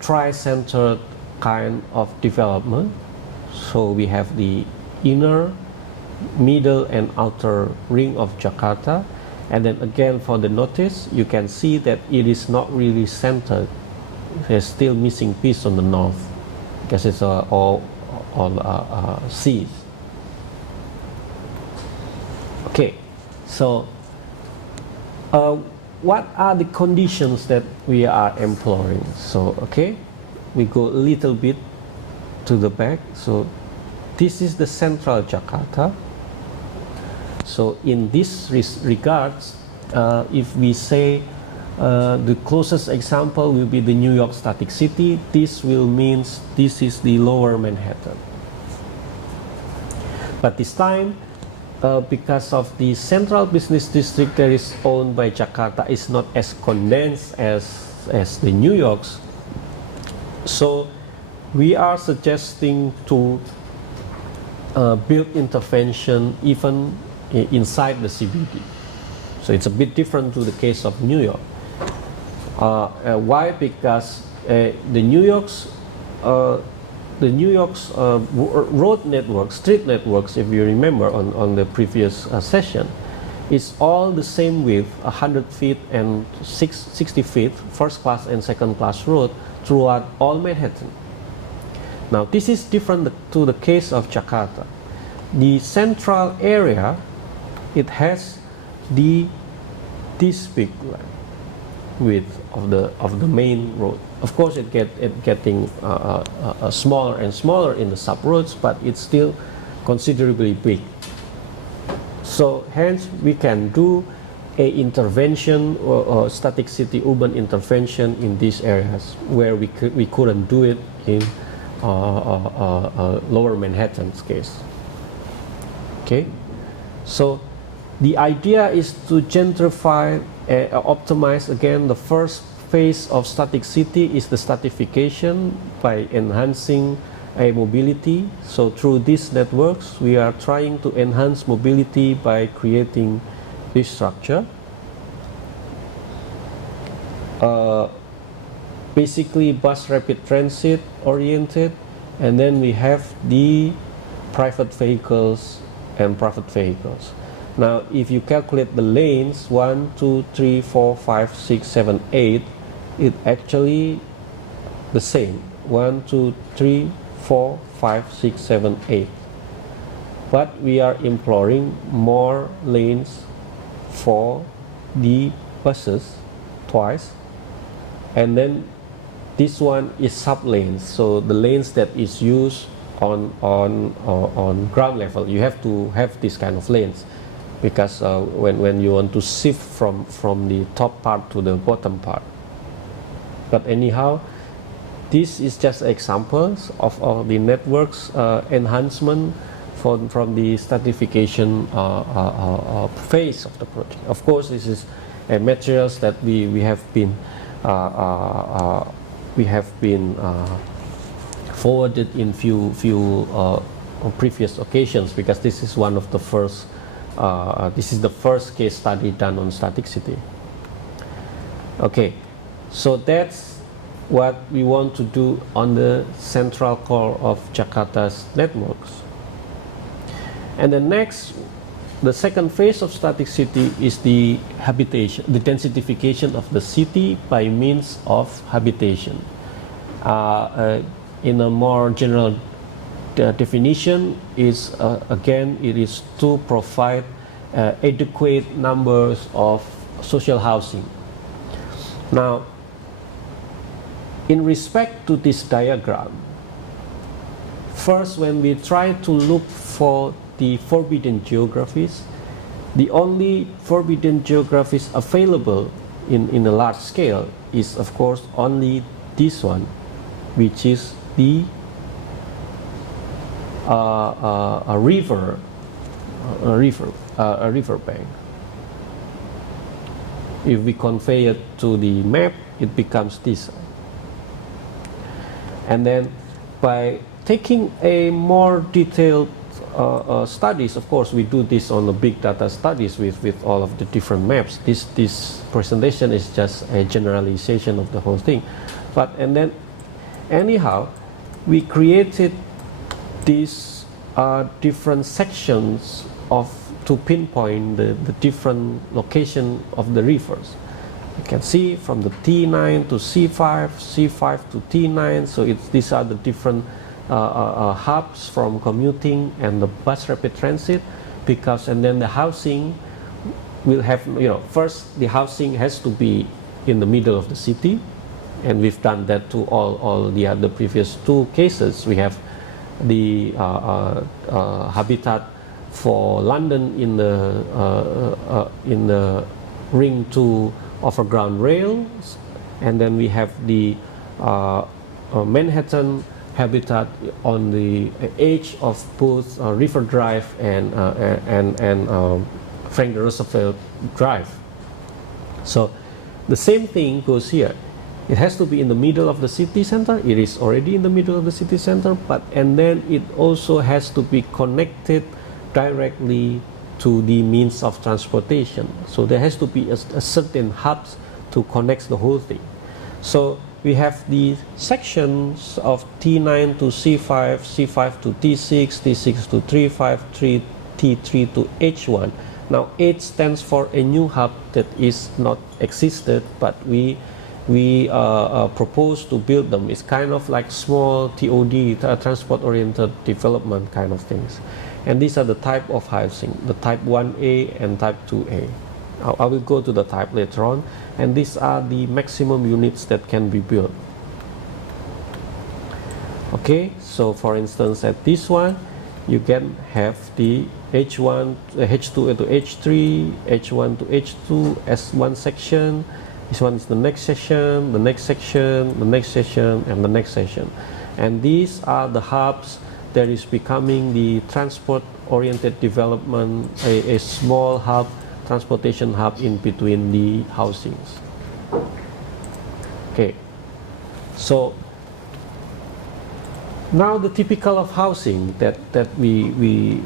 tri-centered kind of development. So we have the inner, middle, and outer ring of Jakarta. And then again, for the notice, you can see that it is not really centered. There's still missing piece on the north because it's all seas. Okay, so what are the conditions that we are employing? So, okay, we go a little bit to the back. So this is the central Jakarta. So in this regards, if we say the closest example will be the New York Static City, this will mean this is the lower Manhattan. But this time, because of the central business district that is owned by Jakarta is not as condensed as the New York's, so we are suggesting to build intervention even inside the CBD. So it's a bit different to the case of New York. Why? Because the New York's road network, street networks, if you remember on the previous session, is all the same width, 100 feet and 60 feet, first class and second class road throughout all Manhattan. Now this is different to the case of Jakarta. The central area, it has this big width of the main road. Of course, it getting smaller and smaller in the sub-roads, but it's still considerably big. So hence we can do a intervention or static city urban intervention in these areas where we couldn't do it in lower Manhattan's case. Okay, so the idea is to gentrify, optimize again. The first phase of static city is the stratification by enhancing mobility. So through these networks, we are trying to enhance mobility by creating this structure. Basically bus rapid transit oriented, and then we have the private vehicles and private vehicles. Now if you calculate the lanes 1, 2, 3, 4, 5, 6, 7, 8, it actually the same 1, 2, 3, 4, 5, 6, 7, 8, but we are imploring more lanes for the buses twice, and then this one is sub lanes, so the lanes that is used on ground level. You have to have this kind of lanes because when you want to shift from the top part to the bottom part. But anyhow, this is just examples of the networks enhancement from the stratification phase of the project. Of course, this is materials that we have been forwarded in few previous occasions, because this is one of the first. This is the first case study done on static city. Okay, so that's what we want to do on the central core of Jakarta's networks. And the second phase of static city is the habitation, the densification of the city by means of habitation. In a more general definition is again it is to provide adequate numbers of social housing. Now, in respect to this diagram, first when we try to look for the forbidden geographies, the only forbidden geographies available in a large scale is of course only this one, which is the a river bank. If we convey it to the map, it becomes this. And then by taking a more detailed studies, of course we do this on the big data studies with all of the different maps. This presentation is just a generalization of the whole thing. But and then anyhow, we created these different sections to pinpoint the different location of the rivers. You can see from the T9 to C5, C5 to T9. So these are the different hubs from commuting and the bus rapid transit, because and then the housing will have, first the housing has to be in the middle of the city, and we've done that to all the other previous two cases. We have the habitat for London in the Ring 2 overground rails, and then we have the Manhattan habitat on the edge of both River Drive and Franklin Roosevelt Drive. So the same thing goes here. It has to be in the middle of the city center. It is already in the middle of the city center, and then it also has to be connected directly to the means of transportation. So there has to be a certain hubs to connect the whole thing. So we have the sections of T9 to C5, C5 to T6, T6 to T5, T3 to H1. Now H stands for a new hub that is not existed, but we propose to build them. It's kind of like small TOD, transport-oriented development kind of things. And these are the type of housing, the type 1A and type 2A. I will go to the type later on, and these are the maximum units that can be built. Okay, so for instance at this one, you can have the H1, H2 to H3, H1 to H2 as one section. This one is the next section, the next section, the next section, and the next section. And these are the hubs that is becoming the transport-oriented development, a small hub, transportation hub in between the housings. Okay, so now the typical of housing that we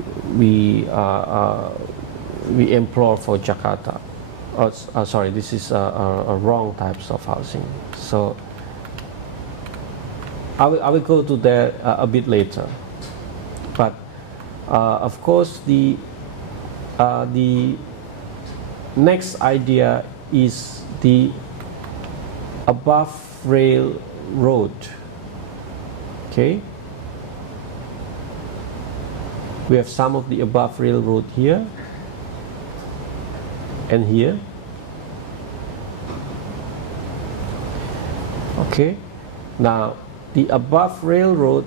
employ for Jakarta. Sorry, this is a wrong types of housing. So I will go to that a bit later. But of course, the next idea is the above rail road. Okay, we have some of the above railroad here and here. Okay, now the above railroad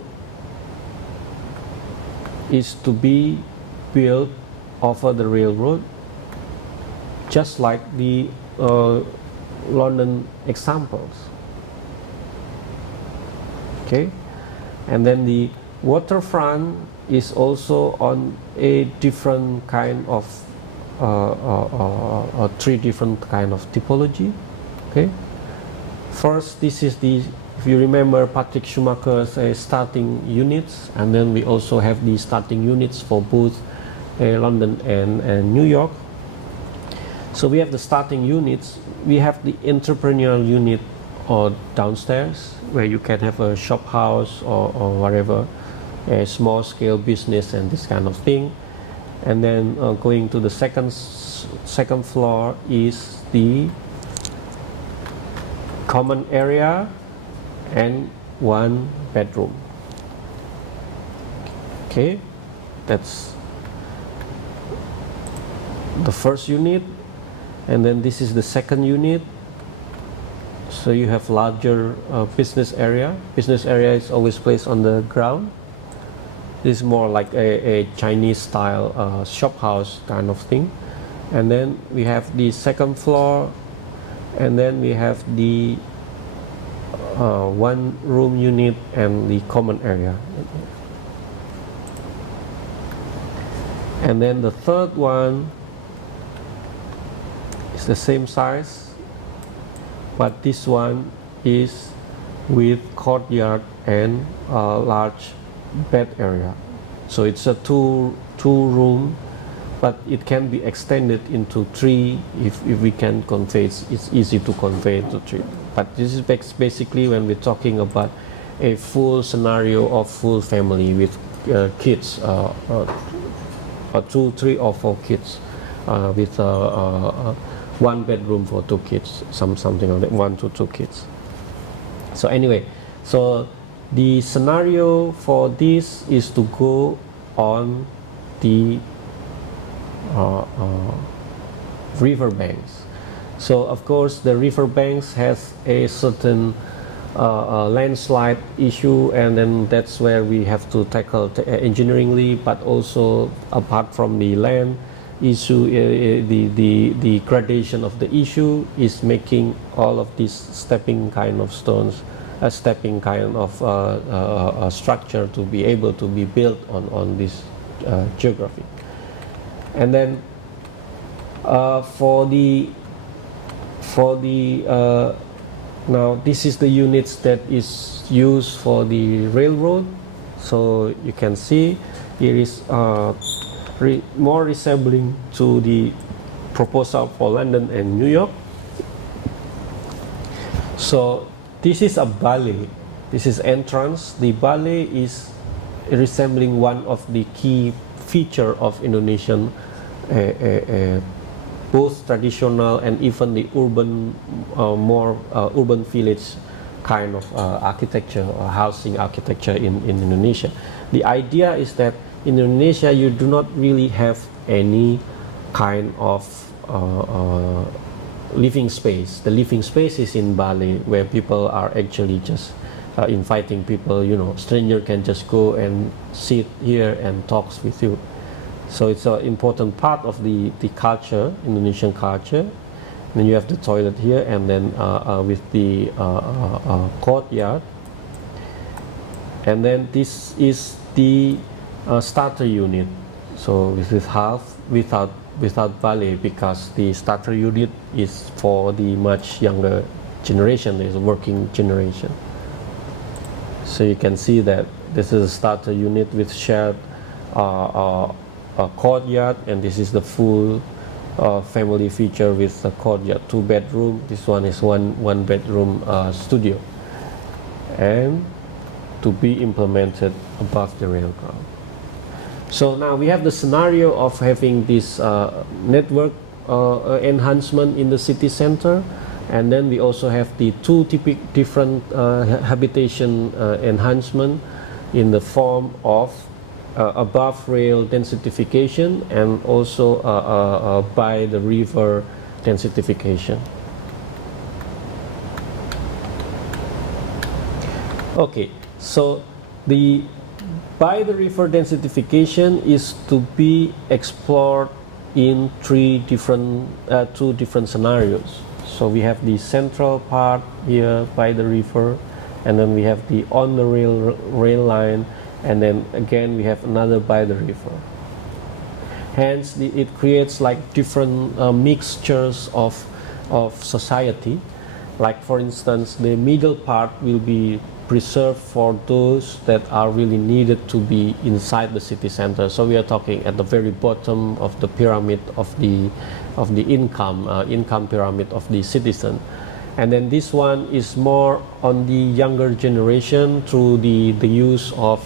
is to be built over the railroad, just like the London examples. Okay, and then the waterfront is also on a different kind of three different kind of typology. Okay, first this is the, if you remember, Patrick Schumacher's starting units, and then we also have the starting units for both London and New York. So we have the starting units. We have the entrepreneurial unit or downstairs, where you can have a shop house or whatever, a small scale business and this kind of thing. And then going to the second floor is the common area and 1 bedroom. Okay, that's the first unit, and then this is the second unit. So you have larger business area. Business area is always placed on the ground. This is more like a Chinese style shop house kind of thing. And then we have the second floor, and then we have the 1 room unit and the common area. And then the third one is the same size, but this one is with courtyard and a large bed area. So it's a two room, but it can be extended into 3 if we can convey. It's easy to convey to 3. But this is basically when we're talking about a full scenario of full family with kids, 2, 3, or 4 kids, with 1 bedroom for 2 kids, something like that, 1 to 2 kids. So anyway, so the scenario for this is to go on the river banks. So of course the river banks has a certain landslide issue, and then that's where we have to tackle engineeringly, but also apart from the land issue, the gradation of the issue is making all of these stepping kind of stones, a stepping kind of structure to be able to be built on this geography. And then for the now this is the units that is used for the railroad. So you can see here is more resembling to the proposal for London and New York. So this is a ballet. This is entrance. The ballet is resembling one of the key feature of Indonesian both traditional and even the urban, more urban village kind of architecture or housing architecture in Indonesia. The idea is that in Indonesia you do not really have any kind of living space. The living space is in Bali, where people are actually just inviting people, you know, stranger can just go and sit here and talks with you. So it's an important part of the culture, Indonesian culture. And then you have the toilet here, and then with the courtyard. And then this is the starter unit. So this is half without ballet, because the starter unit is for the much younger generation, is a working generation. So you can see that this is a starter unit with shared courtyard, and this is the full family feature with a courtyard, 2 bedroom. This one is one bedroom studio, and to be implemented above the rail ground. So now we have the scenario of having this network enhancement in the city center, and then we also have the 2 different habitation enhancement in the form of above rail densification and also by the river densification. Okay, so the by the river densification is to be explored in 2 different scenarios. So we have the central part here by the river, and then we have the on the rail line, and then again we have another by the river. Hence it creates like different mixtures of society. Like for instance, the middle part will be preserved for those that are really needed to be inside the city center. So we are talking at the very bottom of the pyramid of the income pyramid of the citizen. And then this one is more on the younger generation through the use of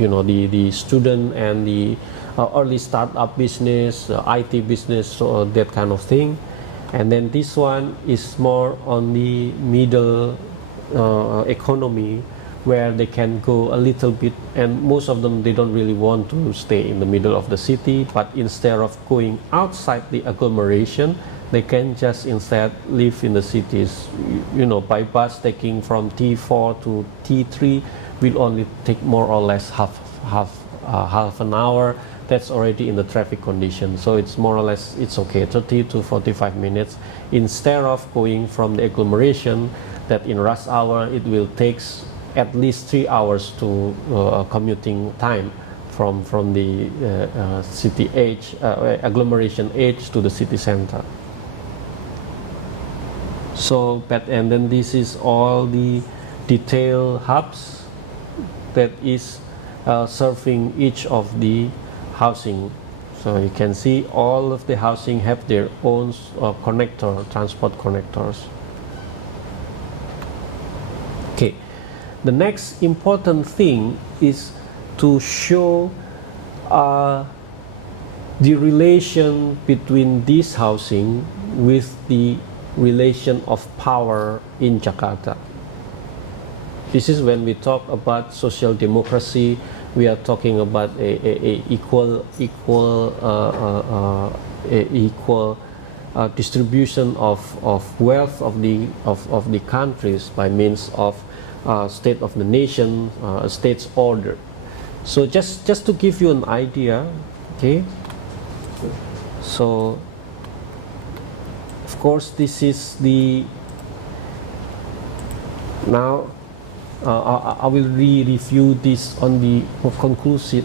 you know, the student and the early startup business, IT business, so that kind of thing. And then this one is more on the middle economy where they can go a little bit, and most of them, they don't really want to stay in the middle of the city, but instead of going outside the agglomeration, they can just instead live in the cities. By bus taking from T4 to T3 will only take more or less half an hour. That's already in the traffic condition, so it's more or less, it's okay, 30 to 45 minutes instead of going from the agglomeration that in rush hour it will take at least 3 hours to commuting time from the city edge, agglomeration edge to the city center. So, and then this is all the detailed hubs that is serving each of the housing. So you can see all of the housing have their own transport connectors. Okay, the next important thing is to show the relation between this housing with the relation of power in Jakarta. This is when we talk about social democracy. We are talking about a equal distribution of wealth of the countries by means of state of the nation, state's order. So just to give you an idea, okay. So of course this is the now. I will review this on the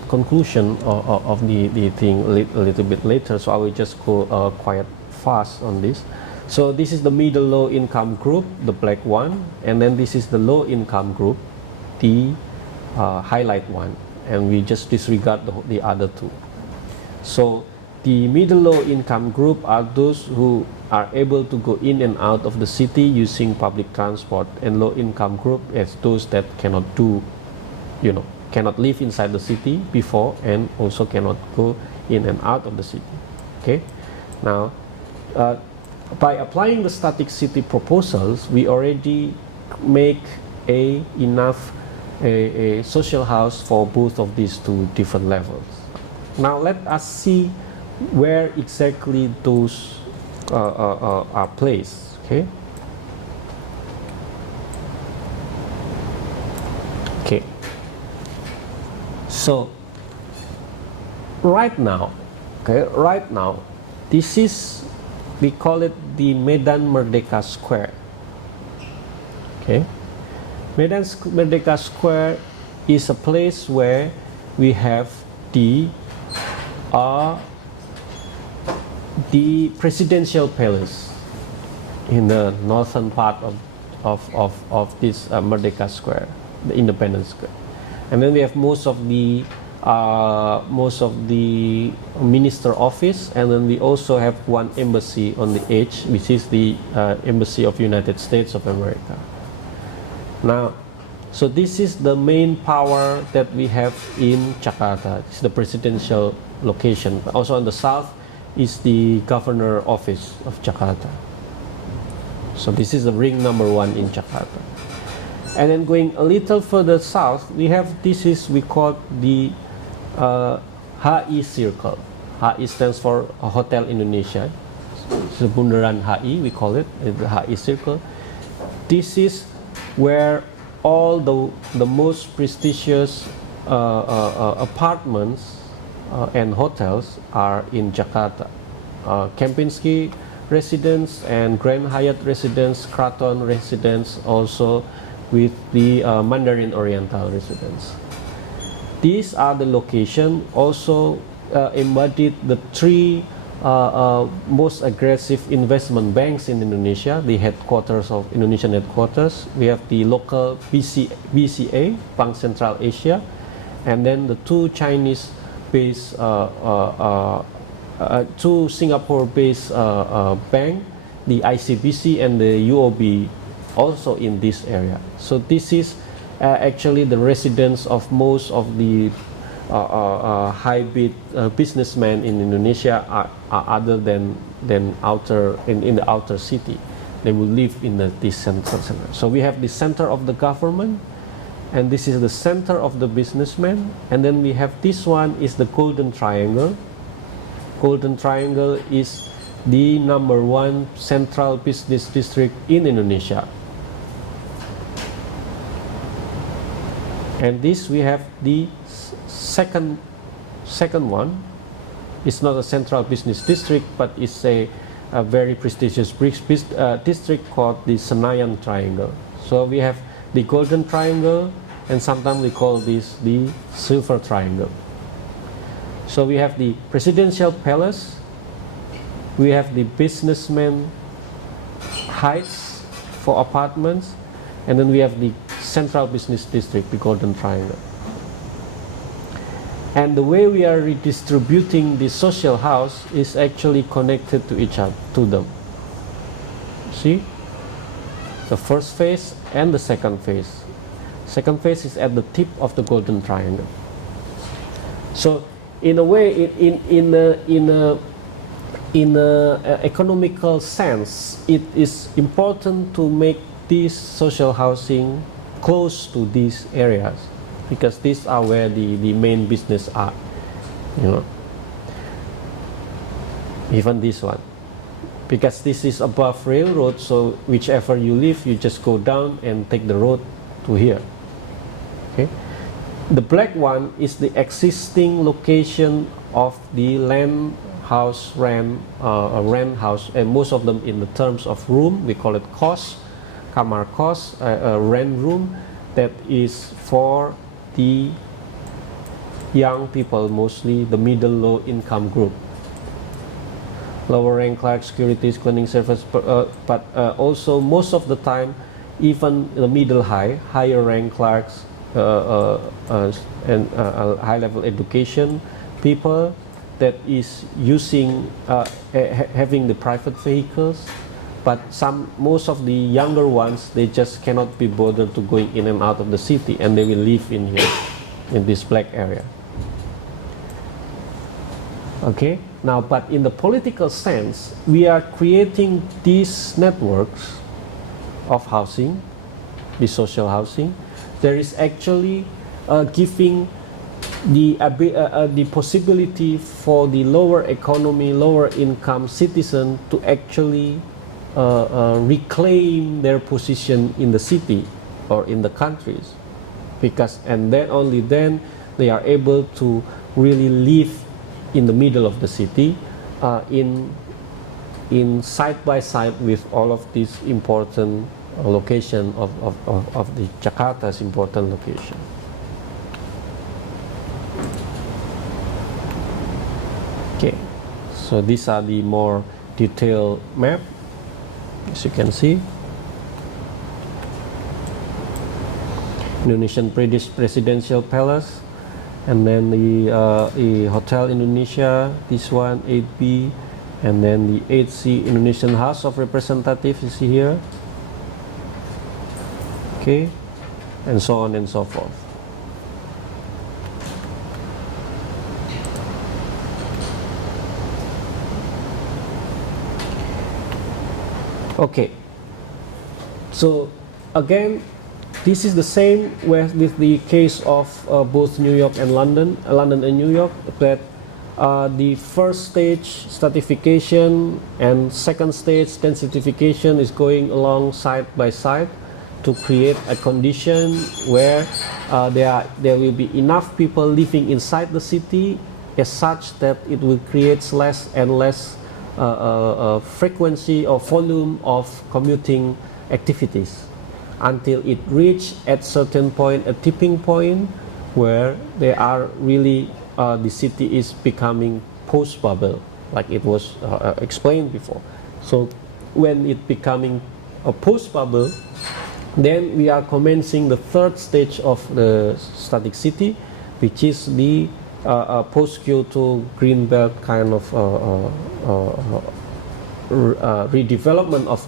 conclusion of the thing a little bit later, so I will just go quite fast on this. So this is the middle low income group, the black one, and then this is the low income group, the highlight one, and we just disregard the other two. So the middle low income group are those who are able to go in and out of the city using public transport, and low income group is those that cannot cannot live inside the city before and also cannot go in and out of the city. Okay, now by applying the static city proposals, we already make enough social house for both of these two different levels. Now let us see where exactly those are placed. Okay. Okay. So right now, this is, we call it the Medan Merdeka Square. Okay. Medan Merdeka Square is a place where we have the presidential palace in the northern part of this Merdeka Square, the Independence Square, and then we have most of the minister office, and then we also have one embassy on the edge, which is the Embassy of United States of America. Now, so this is the main power that we have in Jakarta. It's the presidential location. Also on the south is the governor office of Jakarta. So this is the ring number 1 in Jakarta. And then going a little further south, we have, we call the HI circle. HI stands for Hotel Indonesia. It's the Bundaran HI, we call it, the HI circle. This is where all the most prestigious apartments and hotels are in Jakarta. Kempinski residence and Grand Hyatt residence, Kraton residence, also with the Mandarin Oriental residence. These are the location also embodied the 3 most aggressive investment banks in Indonesia, the headquarters of Indonesian headquarters. We have the local BCA, Bank Central Asia, and then the 2 Chinese-based, 2 Singapore-based bank, the ICBC and the UOB, also in this area. So this is actually the residence of most of the high-bid businessmen in Indonesia, are other than outer in the outer city. They will live in this center. So we have the center of the government, and this is the center of the businessman, and then we have this one is the Golden Triangle. Golden Triangle is the #1 central business district in Indonesia. And this we have the second one. It's not a central business district, but it's a very prestigious district called the Senayan Triangle. So we have the Golden Triangle, and sometimes we call this the Silver Triangle. So we have the Presidential Palace, we have the Businessman Heights for apartments, and then we have the Central Business District, the Golden Triangle. And the way we are redistributing the social house is actually connected to each other, to them. See? The first phase and the second phase. Second phase is at the tip of the Golden Triangle. So, in a way, in a economical sense, it is important to make this social housing close to these areas, because these are where the main business are, you know. Even this one, because this is above railroad, so whichever you live, you just go down and take the road to here. Okay. The black one is the existing location of the land house rent house, and most of them in the terms of room, we call it kos, kamar kos, rent room, that is for the young people, mostly the middle low income group. Lower rank clerks, securities, cleaning service, but also most of the time even the middle higher rank clerks and high level education people that is using having the private vehicles, but most of the younger ones, they just cannot be bothered to going in and out of the city, and they will live in here in this black area. Okay, now but in the political sense, we are creating these networks of housing, the social housing. There is actually giving the possibility for the lower economy, lower income citizen to actually reclaim their position in the city or in the countries, because and then only then they are able to really live in the middle of the city, in side by side with all of these important location of the Jakarta's important location. Okay, so these are the more detailed map, as you can see. Indonesian Presidential Palace, and then the Hotel Indonesia, this one 8B, and then the 8C Indonesian House of Representatives you see here. Okay, and so on and so forth. Okay, so again, this is the same with the case of both New York and London and New York, that the first stage stratification and second stage densification is going along side by side to create a condition where there will be enough people living inside the city as such that it will create less and less frequency or volume of commuting activities, until it reach at certain point a tipping point where they are really the city is becoming post-bubble, like it was explained before. So when it becoming a post-bubble, then we are commencing the third stage of the static city, which is the post-Kyoto green belt kind of redevelopment of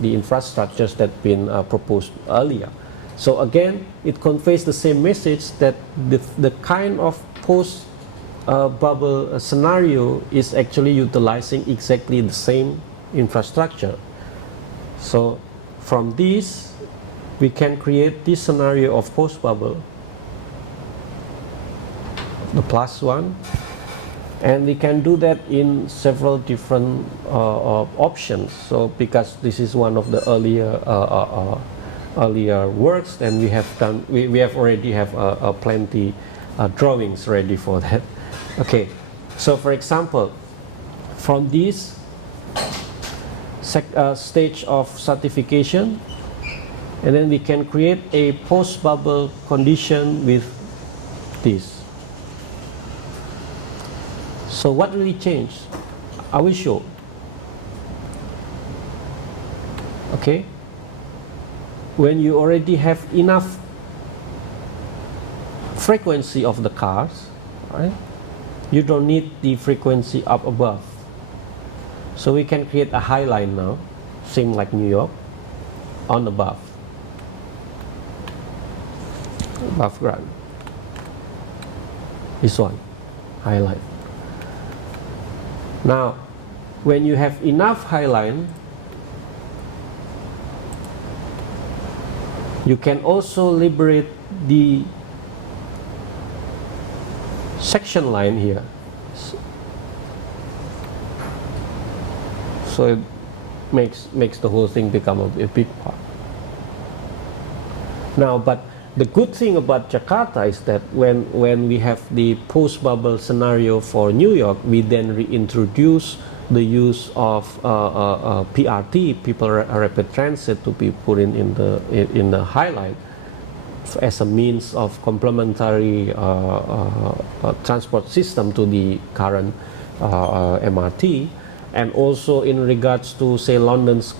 the infrastructures that been proposed earlier. So again, it conveys the same message that the kind of post bubble scenario is actually utilizing exactly the same infrastructure. So from this, we can create this scenario of post-bubble, the +1, and we can do that in several different options. So because this is one of the earlier works, and we have done, we have already have plenty drawings ready for that. Okay, so for example, from this stage of certification, and then we can create a post-bubble condition with this. So what really changed? I will show. Okay, when you already have enough frequency of the cars, right, you don't need the frequency up above. So we can create a high line now, same like New York, on above ground. This one, highlight. Now, when you have enough highline, you can also liberate the section line here. So it makes the whole thing become a big part. Now, but the good thing about Jakarta is that when we have the post-bubble scenario for New York, we then reintroduce the use of PRT, People Rapid Transit, to be put in the highlight as a means of complementary transport system to the current MRT. And also in regards to, say, London's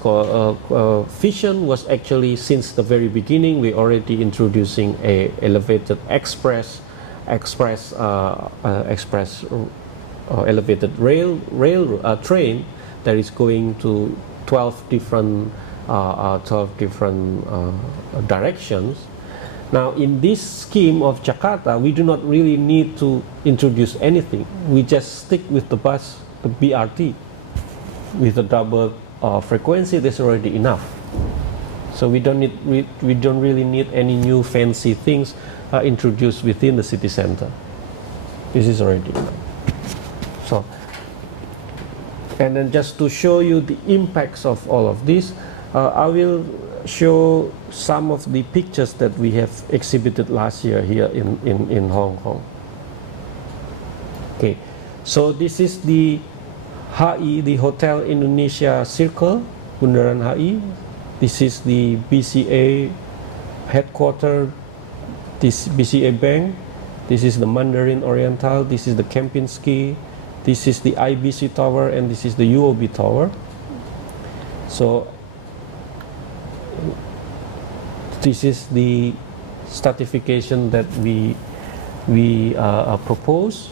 vision was actually, since the very beginning, we already introducing a elevated express elevated rail train that is going to 12 different directions. Now, in this scheme of Jakarta, we do not really need to introduce anything. We just stick with the bus, the BRT. With a double frequency, that's already enough. So we don't really need any new fancy things introduced within the city center. This is already enough. So, and then just to show you the impacts of all of this, I will show some of the pictures that we have exhibited last year here in Hong Kong. Okay, so this is the HI, the Hotel Indonesia Circle, Bundaran HI. This is the BCA headquarters, this BCA Bank. This is the Mandarin Oriental. This is the Kempinski. This is the IBC Tower, and this is the UOB Tower. So this is the stratification that we propose.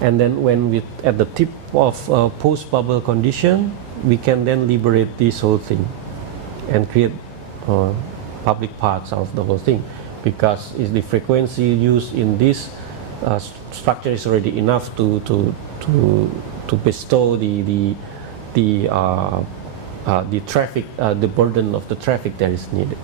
And then when we at the tip of post-bubble condition, we can then liberate this whole thing and create public parts of the whole thing, because the frequency used in this structure is already enough to bestow the traffic, the burden of the traffic that is needed.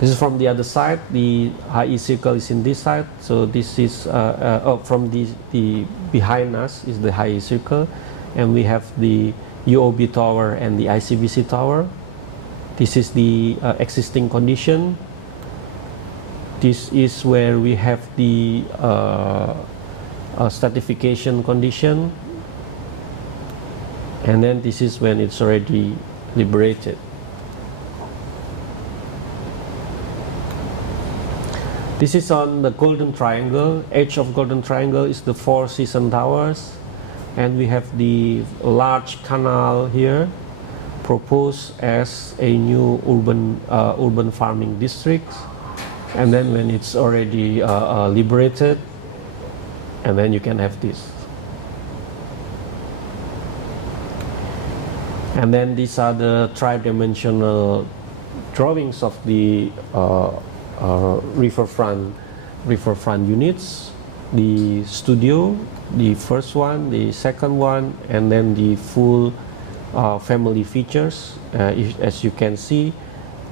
This is from the other side. The HI circle is in this side. So this is from the behind us is the HI circle, and we have the UOB tower and the ICBC tower. This is the existing condition. This is where we have the stratification condition, and then this is when it's already liberated. This is on the Golden Triangle. Edge of Golden Triangle is the Four Seasons Towers, and we have the large canal here, proposed as a new urban farming district. And then when it's already liberated, and then you can have this. And then these are the tridimensional drawings of the riverfront units. the studio, the first one, the second one, and then the full family features. As you can see,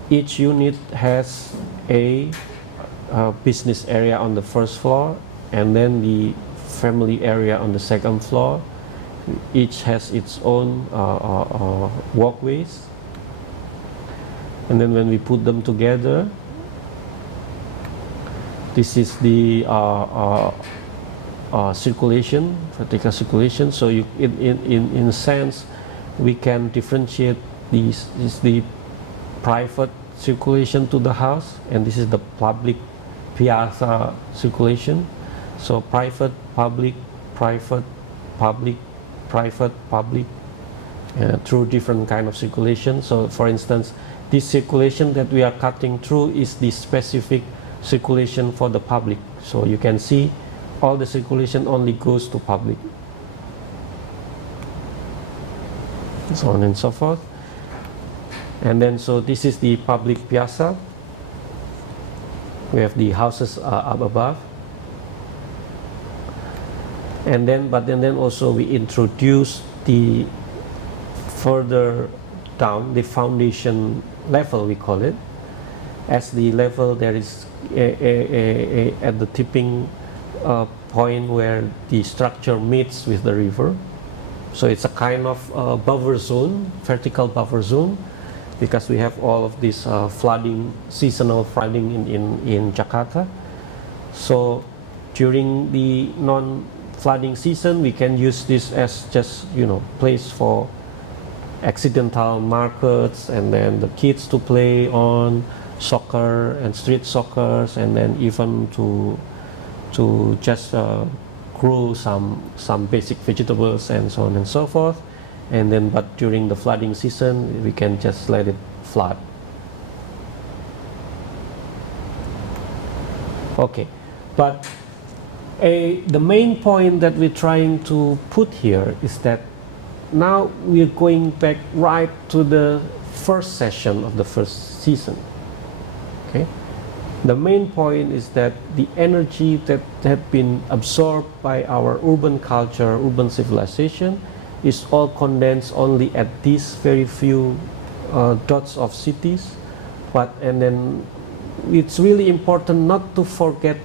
each unit has a business area on the first floor, and then the family area on the second floor. Each has its own walkways, and then when we put them together, this is the circulation, vertical circulation. So you, in a sense, we can differentiate these. This is the private circulation to the house, and this is the public piazza circulation. So private, public, private, public, private, public, through different kind of circulation. So for instance, this circulation that we are cutting through is the specific circulation for the public. So you can see all the circulation only goes to public, so on and so forth. And then so this is the public piazza. We have the houses up above, and then also we introduce the further down, the foundation level, we call it, as the level there is at the tipping point where the structure meets with the river. So it's a kind of buffer zone, vertical buffer zone, because we have all of this flooding, seasonal flooding in Jakarta. So during the non-flooding season, we can use this as just, you know, place for accidental markets, and then the kids to play on soccer and street soccer, and then even to just grow some basic vegetables and so on and so forth. And then but during the flooding season, we can just let it flood. Okay, but the main point that we're trying to put here is that now we're going back right to the first session of the first season. Okay, the main point is that the energy that had been absorbed by our urban culture, urban civilization, is all condensed only at these very few dots of cities. And then it's really important not to forget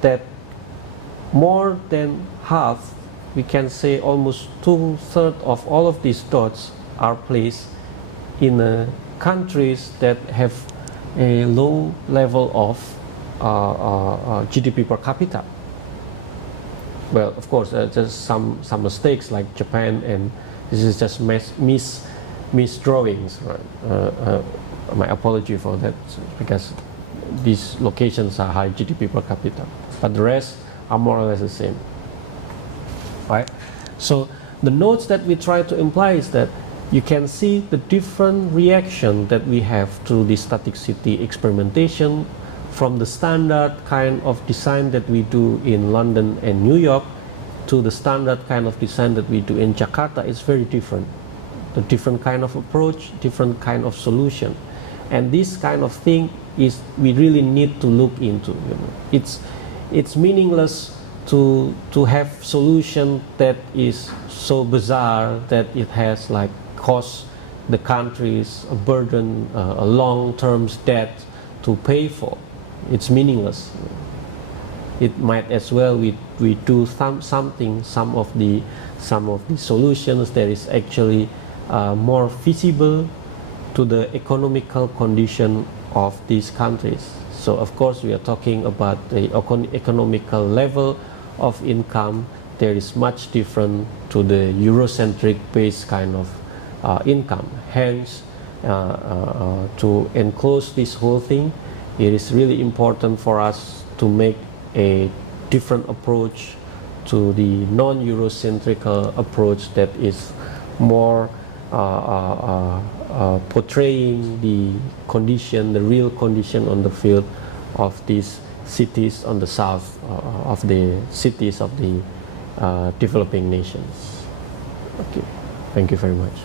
that more than half, we can say almost 2/3 of all of these dots are placed in countries that have a low level of GDP per capita. Well, of course, just some mistakes like Japan, and this is just misdrawings. Right? My apology for that, because these locations are high GDP per capita, but the rest are more or less the same. Right? So the notes that we try to imply is that you can see the different reaction that we have to the static city experimentation, from the standard kind of design that we do in London and New York to the standard kind of design that we do in Jakarta. Is very different. The different kind of approach, different kind of solution, and this kind of thing is we really need to look into. You know, it's meaningless to have solution that is so bizarre that it has like cost the countries a burden, a long-term debt to pay for. It's meaningless. It might as well we do some of the solutions that is actually more feasible to the economical condition of these countries. So of course we are talking about the economical level of income. There is much different to the Eurocentric based kind of income. Hence, to enclose this whole thing, it is really important for us to make a different approach to the non-Eurocentric approach that is more portraying the condition, the real condition on the field of these cities on the south, of the cities of the developing nations. Okay, thank you very much.